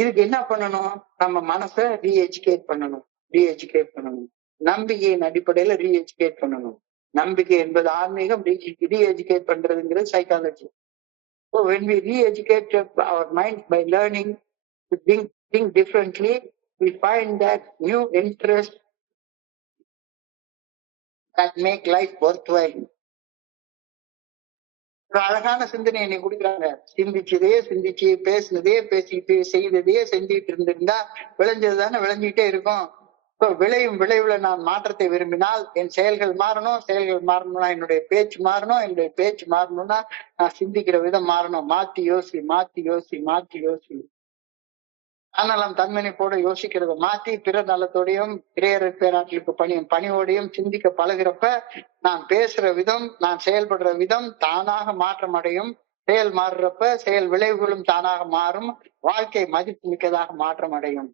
இதுக்கு என்ன பண்ணணும்? நம்ம மனசை ரீஎஜுகேட் பண்ணணும். நம்பிக்கையின் அடிப்படையில ரீஎஜுகேட் பண்ணணும். நம்பிக்கை என்பது ஆன்மீகம், ரீஎஜுகேட் பண்றதுங்கிறது psychology. So when we re-educate our mind by learning to think differently, we find that new interest that make life worthwhile. ஒரு அழகான சிந்தனை என்னை கொடுக்குறாங்க. சிந்திச்சு பேசினதே பேசிட்டு செய்ததையே செஞ்சுட்டு இருந்திருந்தா விளைஞ்சிட்டே இருக்கும். இப்போ விளைவுல நான் மாற்றத்தை விரும்பினால் என் செயல்கள் மாறணும்னா என்னுடைய பேச்சு மாறணும்னா நான் சிந்திக்கிற விதம் மாறணும். மாத்தி யோசி. ஆனாலும் தன்மனை போட யோசிக்கிறத மாத்தி பிற நலத்தோடையும் இறையர் பேராற்றலுக்கு பணியோடையும் சிந்திக்க பழகிறப்ப நான் பேசுற விதம், நான் செயல்படுற விதம் தானாக மாற்றம் அடையும். செயல் மாறுறப்ப செயல் விளைவுகளும் தானாக மாறும். வாழ்க்கை மதிப்பு மிக்கதாக மாற்றம் அடையும்.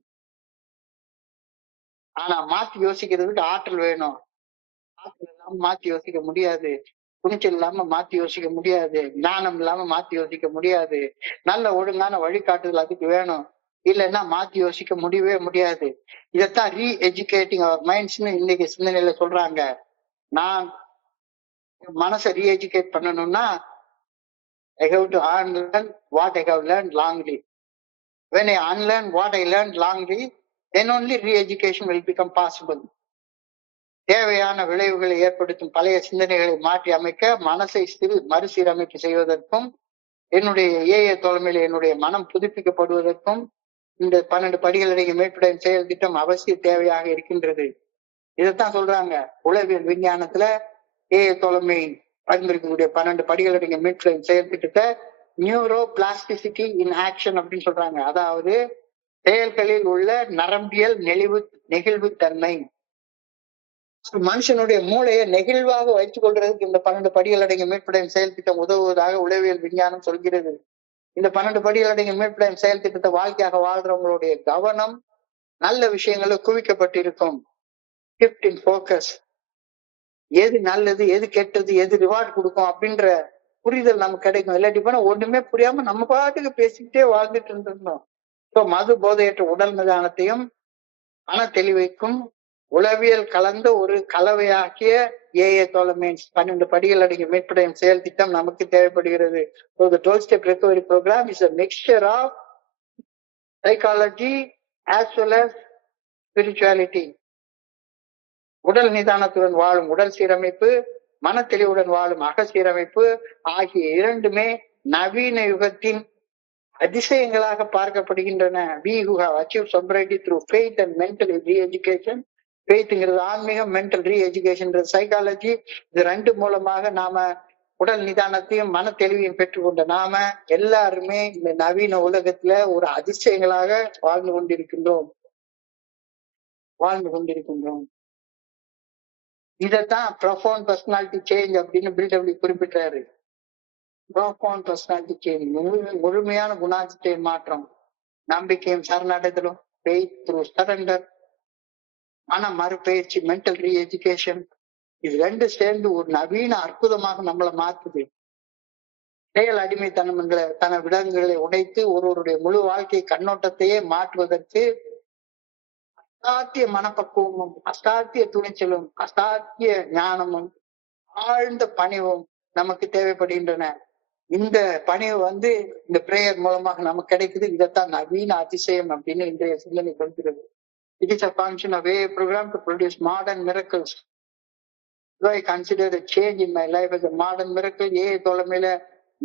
ஆனா மாத்தி யோசிக்கிறதுக்கு ஆற்றல் வேணும். ஆற்றல் இல்லாம மாத்தி யோசிக்க முடியாது. துணிச்சல் இல்லாம மாத்தி யோசிக்க முடியாது. ஞானம் இல்லாம மாத்தி யோசிக்க முடியாது. நல்ல ஒழுங்கான வழிகாட்டுதல் அதுக்கு வேணும். இல்லைன்னா மாத்தி யோசிக்க முடியவே முடியாது. இதைத்தான் ரீஎஜுகேட்டிங் அவர் மைண்ட்ஸ்னு இன்னைக்கு சிந்தனையில சொல்றாங்க. நான் மனசை ரீஎஜுகேட் பண்ணணும்னா I have to unlearn what I have learned longly. When I unlearn what I learned longly, then only re-education will become possible. தேவையான விளைவுகளை ஏற்படுத்தும் பழைய சிந்தனைகளை மாற்றி அமைக்க மனசை மறுசீரமைப்பு செய்வதற்கும் என்னுடைய AA தோழமையில என்னுடைய மனம் புதுப்பிக்கப்படுவதற்கும் இந்த 12 படிகளுடைய மேற்படும் செயல் திட்டம் அவசிய தேவையாக இருக்கின்றது. இதைத்தான் சொல்றாங்க உளவியல் விஞ்ஞானத்துல AA தோழமை பரிந்துரைக்கக்கூடிய 12 படிகளுடைய மேற்படும் செயல் திட்டத்தை நியூரோ பிளாஸ்டிசிட்டி இன் ஆக்ஷன் அப்படின்னு சொல்றாங்க. அதாவது செயல்களில் உள்ள நரம்பியல் நெகிழ்வு தன்மை. மனுஷனுடைய மூளையை நெகிழ்வாக வைத்துக் கொள்றதுக்கு இந்த 12 படிகள் அடங்கிய மீட்புடைய செயல் திட்டம் உதவுவதாக உளவியல் விஞ்ஞானம் சொல்கிறது. இந்த 12 படிகள் அடங்கிய மீட்புடைய செயல் திட்டத்தை வாழ்க்கையாக வாழ்றவங்களுடைய கவனம் நல்ல விஷயங்களை குவிக்கப்பட்டிருக்கும். Shift in focus. எது நல்லது, எது கெட்டது, எது ரிவார்ட் கொடுக்கும் அப்படின்ற புரிதல் நமக்கு கிடைக்கும். இல்லாட்டி போனா ஒண்ணுமே புரியாம நம்ம பாட்டுக்கு பேசிக்கிட்டே வாழ்ந்துட்டு இருந்திருந்தோம். இப்போ மது போதையற்ற உடல் நிதானத்தையும் மன தெளிவைக்கும் உளவியல் கலந்த ஒரு கலவையாக்கிய ஏஏ தோழமைன்ஸ் 12 படிகள் அடங்கிய மீட்புடைய செயல் திட்டம் நமக்கு தேவைப்படுகிறது. So the 12-step recovery program is a mixture of psychology as well as spirituality. உடல் நிதானத்துடன் வாழும் உடல் சீரமைப்பு, மன தெளிவுடன் வாழும் அக சீரமைப்பு ஆகிய இரண்டுமே நவீன யுகத்தின் அதிசயங்களாக பார்க்கப்படுகின்றன. We who have achieved sobriety through faith and mental re-education. ஃபெய்த்ங்கிறது ஆன்மீகம், மென்டல் ரீஎஜுகேஷன் சைக்காலஜி, இது ரெண்டு மூலமாக நாம உடல் நிதானத்தையும் மன தெளிவையும் பெற்றுக்கொண்ட நாம எல்லாருமே இந்த நவீன உலகத்துல ஒரு அதிசயங்களாக வாழ்ந்து கொண்டிருக்கின்றோம். இதத்தான் ப்ரொஃபவுண்ட் பர்சனாலிட்டி சேஞ்ச் அப்படின்னு பில்டபிள்யூ குறிப்பிட்டாரு. ப்ரொஃபவுண்ட் பர்சனாலிட்டி சேஞ்ச், முழுமையான குணாதிசய மாற்றம், நம்பிக்கையும் சரணடைதலும், ஃபெய்த் த்ரூ சரண்டர், மன மறுபயிற்சி, மென்டல் ரீஎஜுகேஷன், இது ரெண்டு சேர்ந்து ஒரு நவீன அற்புதமாக நம்மளை மாற்றுது. செயல் அடிமைத்தன விடங்களை உடைத்து ஒருவருடைய முழு வாழ்க்கை கண்ணோட்டத்தையே மாற்றுவதற்கு அசாத்திய மனப்பக்குவமும், அசாத்திய துணிச்சலும், அசாத்திய ஞானமும், ஆழ்ந்த பணிவும் நமக்கு தேவைப்படுகின்றன. இந்த பணிவு இந்த பிரேயர் மூலமாக நமக்கு கிடைக்குது. இதைத்தான் நவீன அதிசயம் அப்படின்னு இன்றைய சிந்தனை கொடுக்கிறது. It is a function of AA program to produce modern miracles. Do I consider a change in my life as a modern miracle? AA தோழமையில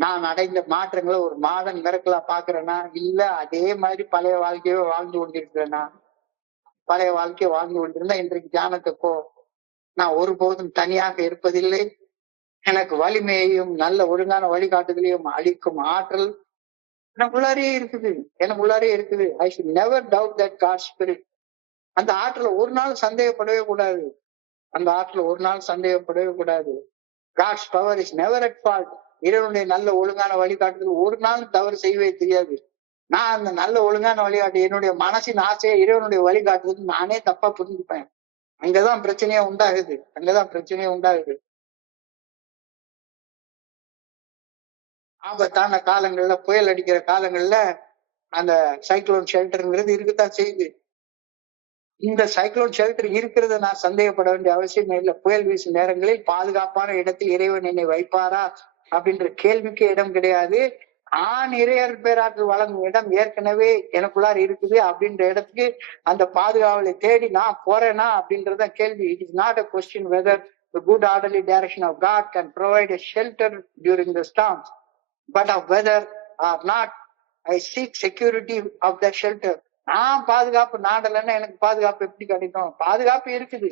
நான் அடைந்த மாற்றங்களை ஒரு மாடர்ன் மிரக்கலா பாக்குறேன்னா, இல்ல அதே மாதிரி பழைய வாழ்க்கையோ வாழ்ந்து கொண்டிருக்கிறேன்னா? பழைய வாழ்க்கையை வாழ்ந்து கொண்டிருந்தா இன்றைக்கு தியானத்தை போ. நான் ஒருபோதும் தனியாக இருப்பதில்லை. எனக்கு வலிமையையும் நல்ல ஒழுங்கான வழிகாட்டுதலையும் அளிக்கும் ஆற்றல் எனக்குள்ளாரே இருக்குது. I should never doubt that God's spirit. அந்த ஆற்றல ஒரு நாள் சந்தேகப்படவே கூடாது. God's power is never at fault. இறைவனுடைய நல்ல ஒழுங்கான வழிகாட்டுதல் ஒரு நாள் தவறு செய்யவே தெரியாது. நான் அந்த நல்ல ஒழுங்கான வழிகாட்டு என்னுடைய மனசின் ஆசையை இறைவனுடைய வழிகாட்டுதல் நானே தப்பா புரிஞ்சுப்பேன். அங்கதான் பிரச்சனையே உண்டாகுது. ஆபத்தான காலங்கள்ல, புயல் அடிக்கிற காலங்கள்ல அந்த சைக்ளோன் ஷெல்டர்ங்கிறது இருக்குத்தான் செய்யுது. இந்த சைக்ளோன் ஷெல்டர் இருக்கிறத நான் சந்தேகப்பட வேண்டிய அவசியம் இல்லை. புயல் வீசும் நேரங்களில் பாதுகாப்பான இடத்தில் இறைவன் என்னை வைப்பாரா அப்படின்ற கேள்விக்கு இடம் கிடையாது. இறையர் பேராற்றல் வழங்கும் இடம் ஏற்கனவே எனக்குள்ளார் இருக்குது அப்படின்ற இடத்துக்கு அந்த பாதுகாவலை தேடி நான் போறேனா அப்படின்றத கேள்வி. It is not a question whether the good orderly direction of God can provide a shelter during the storms, but of whether or not I seek security of that shelter. நான் பாதுகாப்பு நாடலன்னா எனக்கு பாதுகாப்பு எப்படி கிடைக்கும்? பாதுகாப்பு இருக்குது.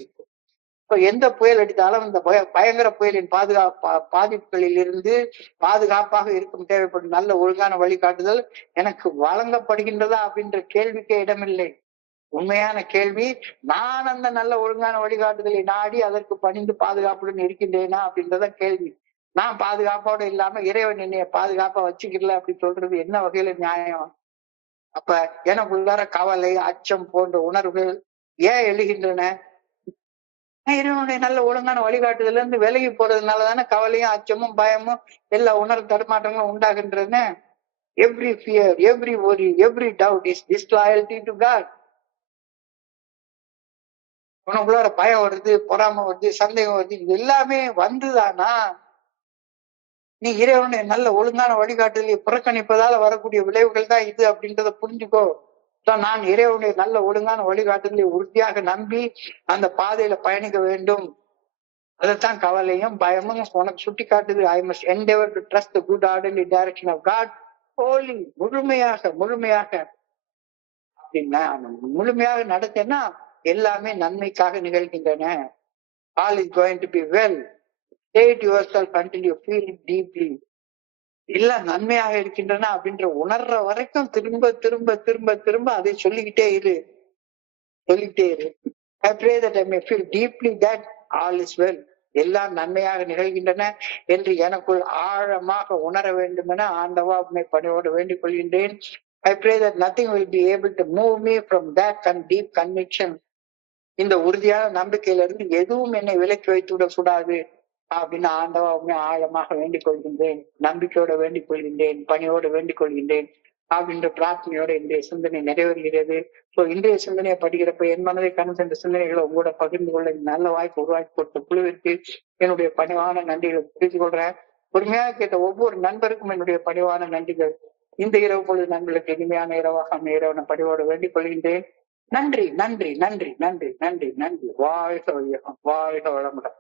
இப்ப எந்த புயல் அடித்தாலும் இந்த பயங்கர புயலின் பாதிப்புகளில் இருந்து பாதுகாப்பாக இருக்கும் தேவைப்படும் நல்ல ஒழுங்கான வழிகாட்டுதல் எனக்கு வழங்கப்படுகின்றதா அப்படின்ற கேள்விக்கே இடமில்லை. உண்மையான கேள்வி, நான் அந்த நல்ல ஒழுங்கான வழிகாட்டுதலை நாடி அதற்கு பணிந்து பாதுகாப்புடன் இருக்கின்றேனா அப்படின்றத கேள்வி. நான் பாதுகாப்போட இல்லாம இறைவன் என்னைய பாதுகாப்பா வச்சுக்கல அப்படி சொல்றது என்ன வகையில நியாயம்? அப்ப எனக்குள்ளார கவலை, அச்சம் போன்ற உணர்வுகள் ஏன் எழுகின்றன? இறைவனுடைய நல்ல ஒழுங்கான வழிகாட்டுதல இருந்து விலகி போறதுனாலதானே கவலையும், அச்சமும், பயமும், எல்லா உணர்வு தடுமாற்றங்களும் உண்டாகின்றன. Every fear, every worry, every doubt is disloyalty to God. உனக்குள்ளார பயம் வருது, பொறாமை வருது, சந்தேகம் வருது, இது எல்லாமே வந்துதானா நீ இறைவனுடைய நல்ல ஒழுங்கான வழிகாட்டுதலை புறக்கணிப்பதால வரக்கூடிய விளைவுகள் தான் இது அப்படின்றத புரிஞ்சுக்கோ. நான் இறைவனுடைய நல்ல ஒழுங்கான வழிகாட்டுதலை உறுதியாக நம்பி அந்த பாதையில பயணிக்க வேண்டும். அதைத்தான் கவலையும் பயமும் உனக்கு சுட்டி காட்டுது. I must endeavor to trust the good orderly direction of God wholly. முழுமையாக அப்படின்னா முழுமையாக நடத்தேன்னா எல்லாமே நன்மைக்காக நிகழ்கின்றன. All is going to be well. Say it yourself until you feel it deeply. எல்லாம் நன்மையாக இருக்கின்றன அப்படின்ற உணர்ற வரைக்கும் திரும்ப திரும்ப திரும்ப திரும்ப அதை சொல்லிக்கிட்டே இரு. I pray that I may feel deeply that all is well. எல்லாம் நன்மையாக நிகழ்கின்றன என்று எனக்குள் ஆழமாக உணர வேண்டும் என ஆண்டவா உம்மை பணியோடு வேண்டிக் கொள்கின்றேன். I pray that nothing will be able to move me from that deep conviction. இந்த உறுதியான நம்பிக்கையிலிருந்து எதுவும் என்னை விலக்கி வைத்து விடக்கூடாது அப்படின்னு ஆண்டவா உண்மை ஆழமாக வேண்டிக் கொள்கின்றேன். நம்பிக்கையோட வேண்டிக் கொள்கின்றேன், பணியோடு வேண்டிக் கொள்கின்றேன் அப்படின்ற பிரார்த்தனையோட இன்றைய சிந்தனை நிறைவேறுகிறது. இன்றைய சிந்தனையை படிக்கிறப்ப என் மனதை கண் சென்ற சிந்தனைகளை உங்களோட பகிர்ந்து கொள்ள நல்ல வாய்ப்பு உருவாக்கி கொடுத்த குழுவிற்கு என்னுடைய பணிவான நன்றிகளை தெரிவித்துக் கொள்றேன். பொறுமையாக கேட்ட ஒவ்வொரு நண்பருக்கும் என்னுடைய பணிவான நன்றிகள். இந்த இரவு பொழுது நண்பர்களுக்கு இனிமையான இரவாக இரவன பணிவோடு வேண்டிக் கொள்கின்றேன். நன்றி நன்றி நன்றி நன்றி நன்றி நன்றி. வாழ்க வையகம், வாழ்க வளமுடன்.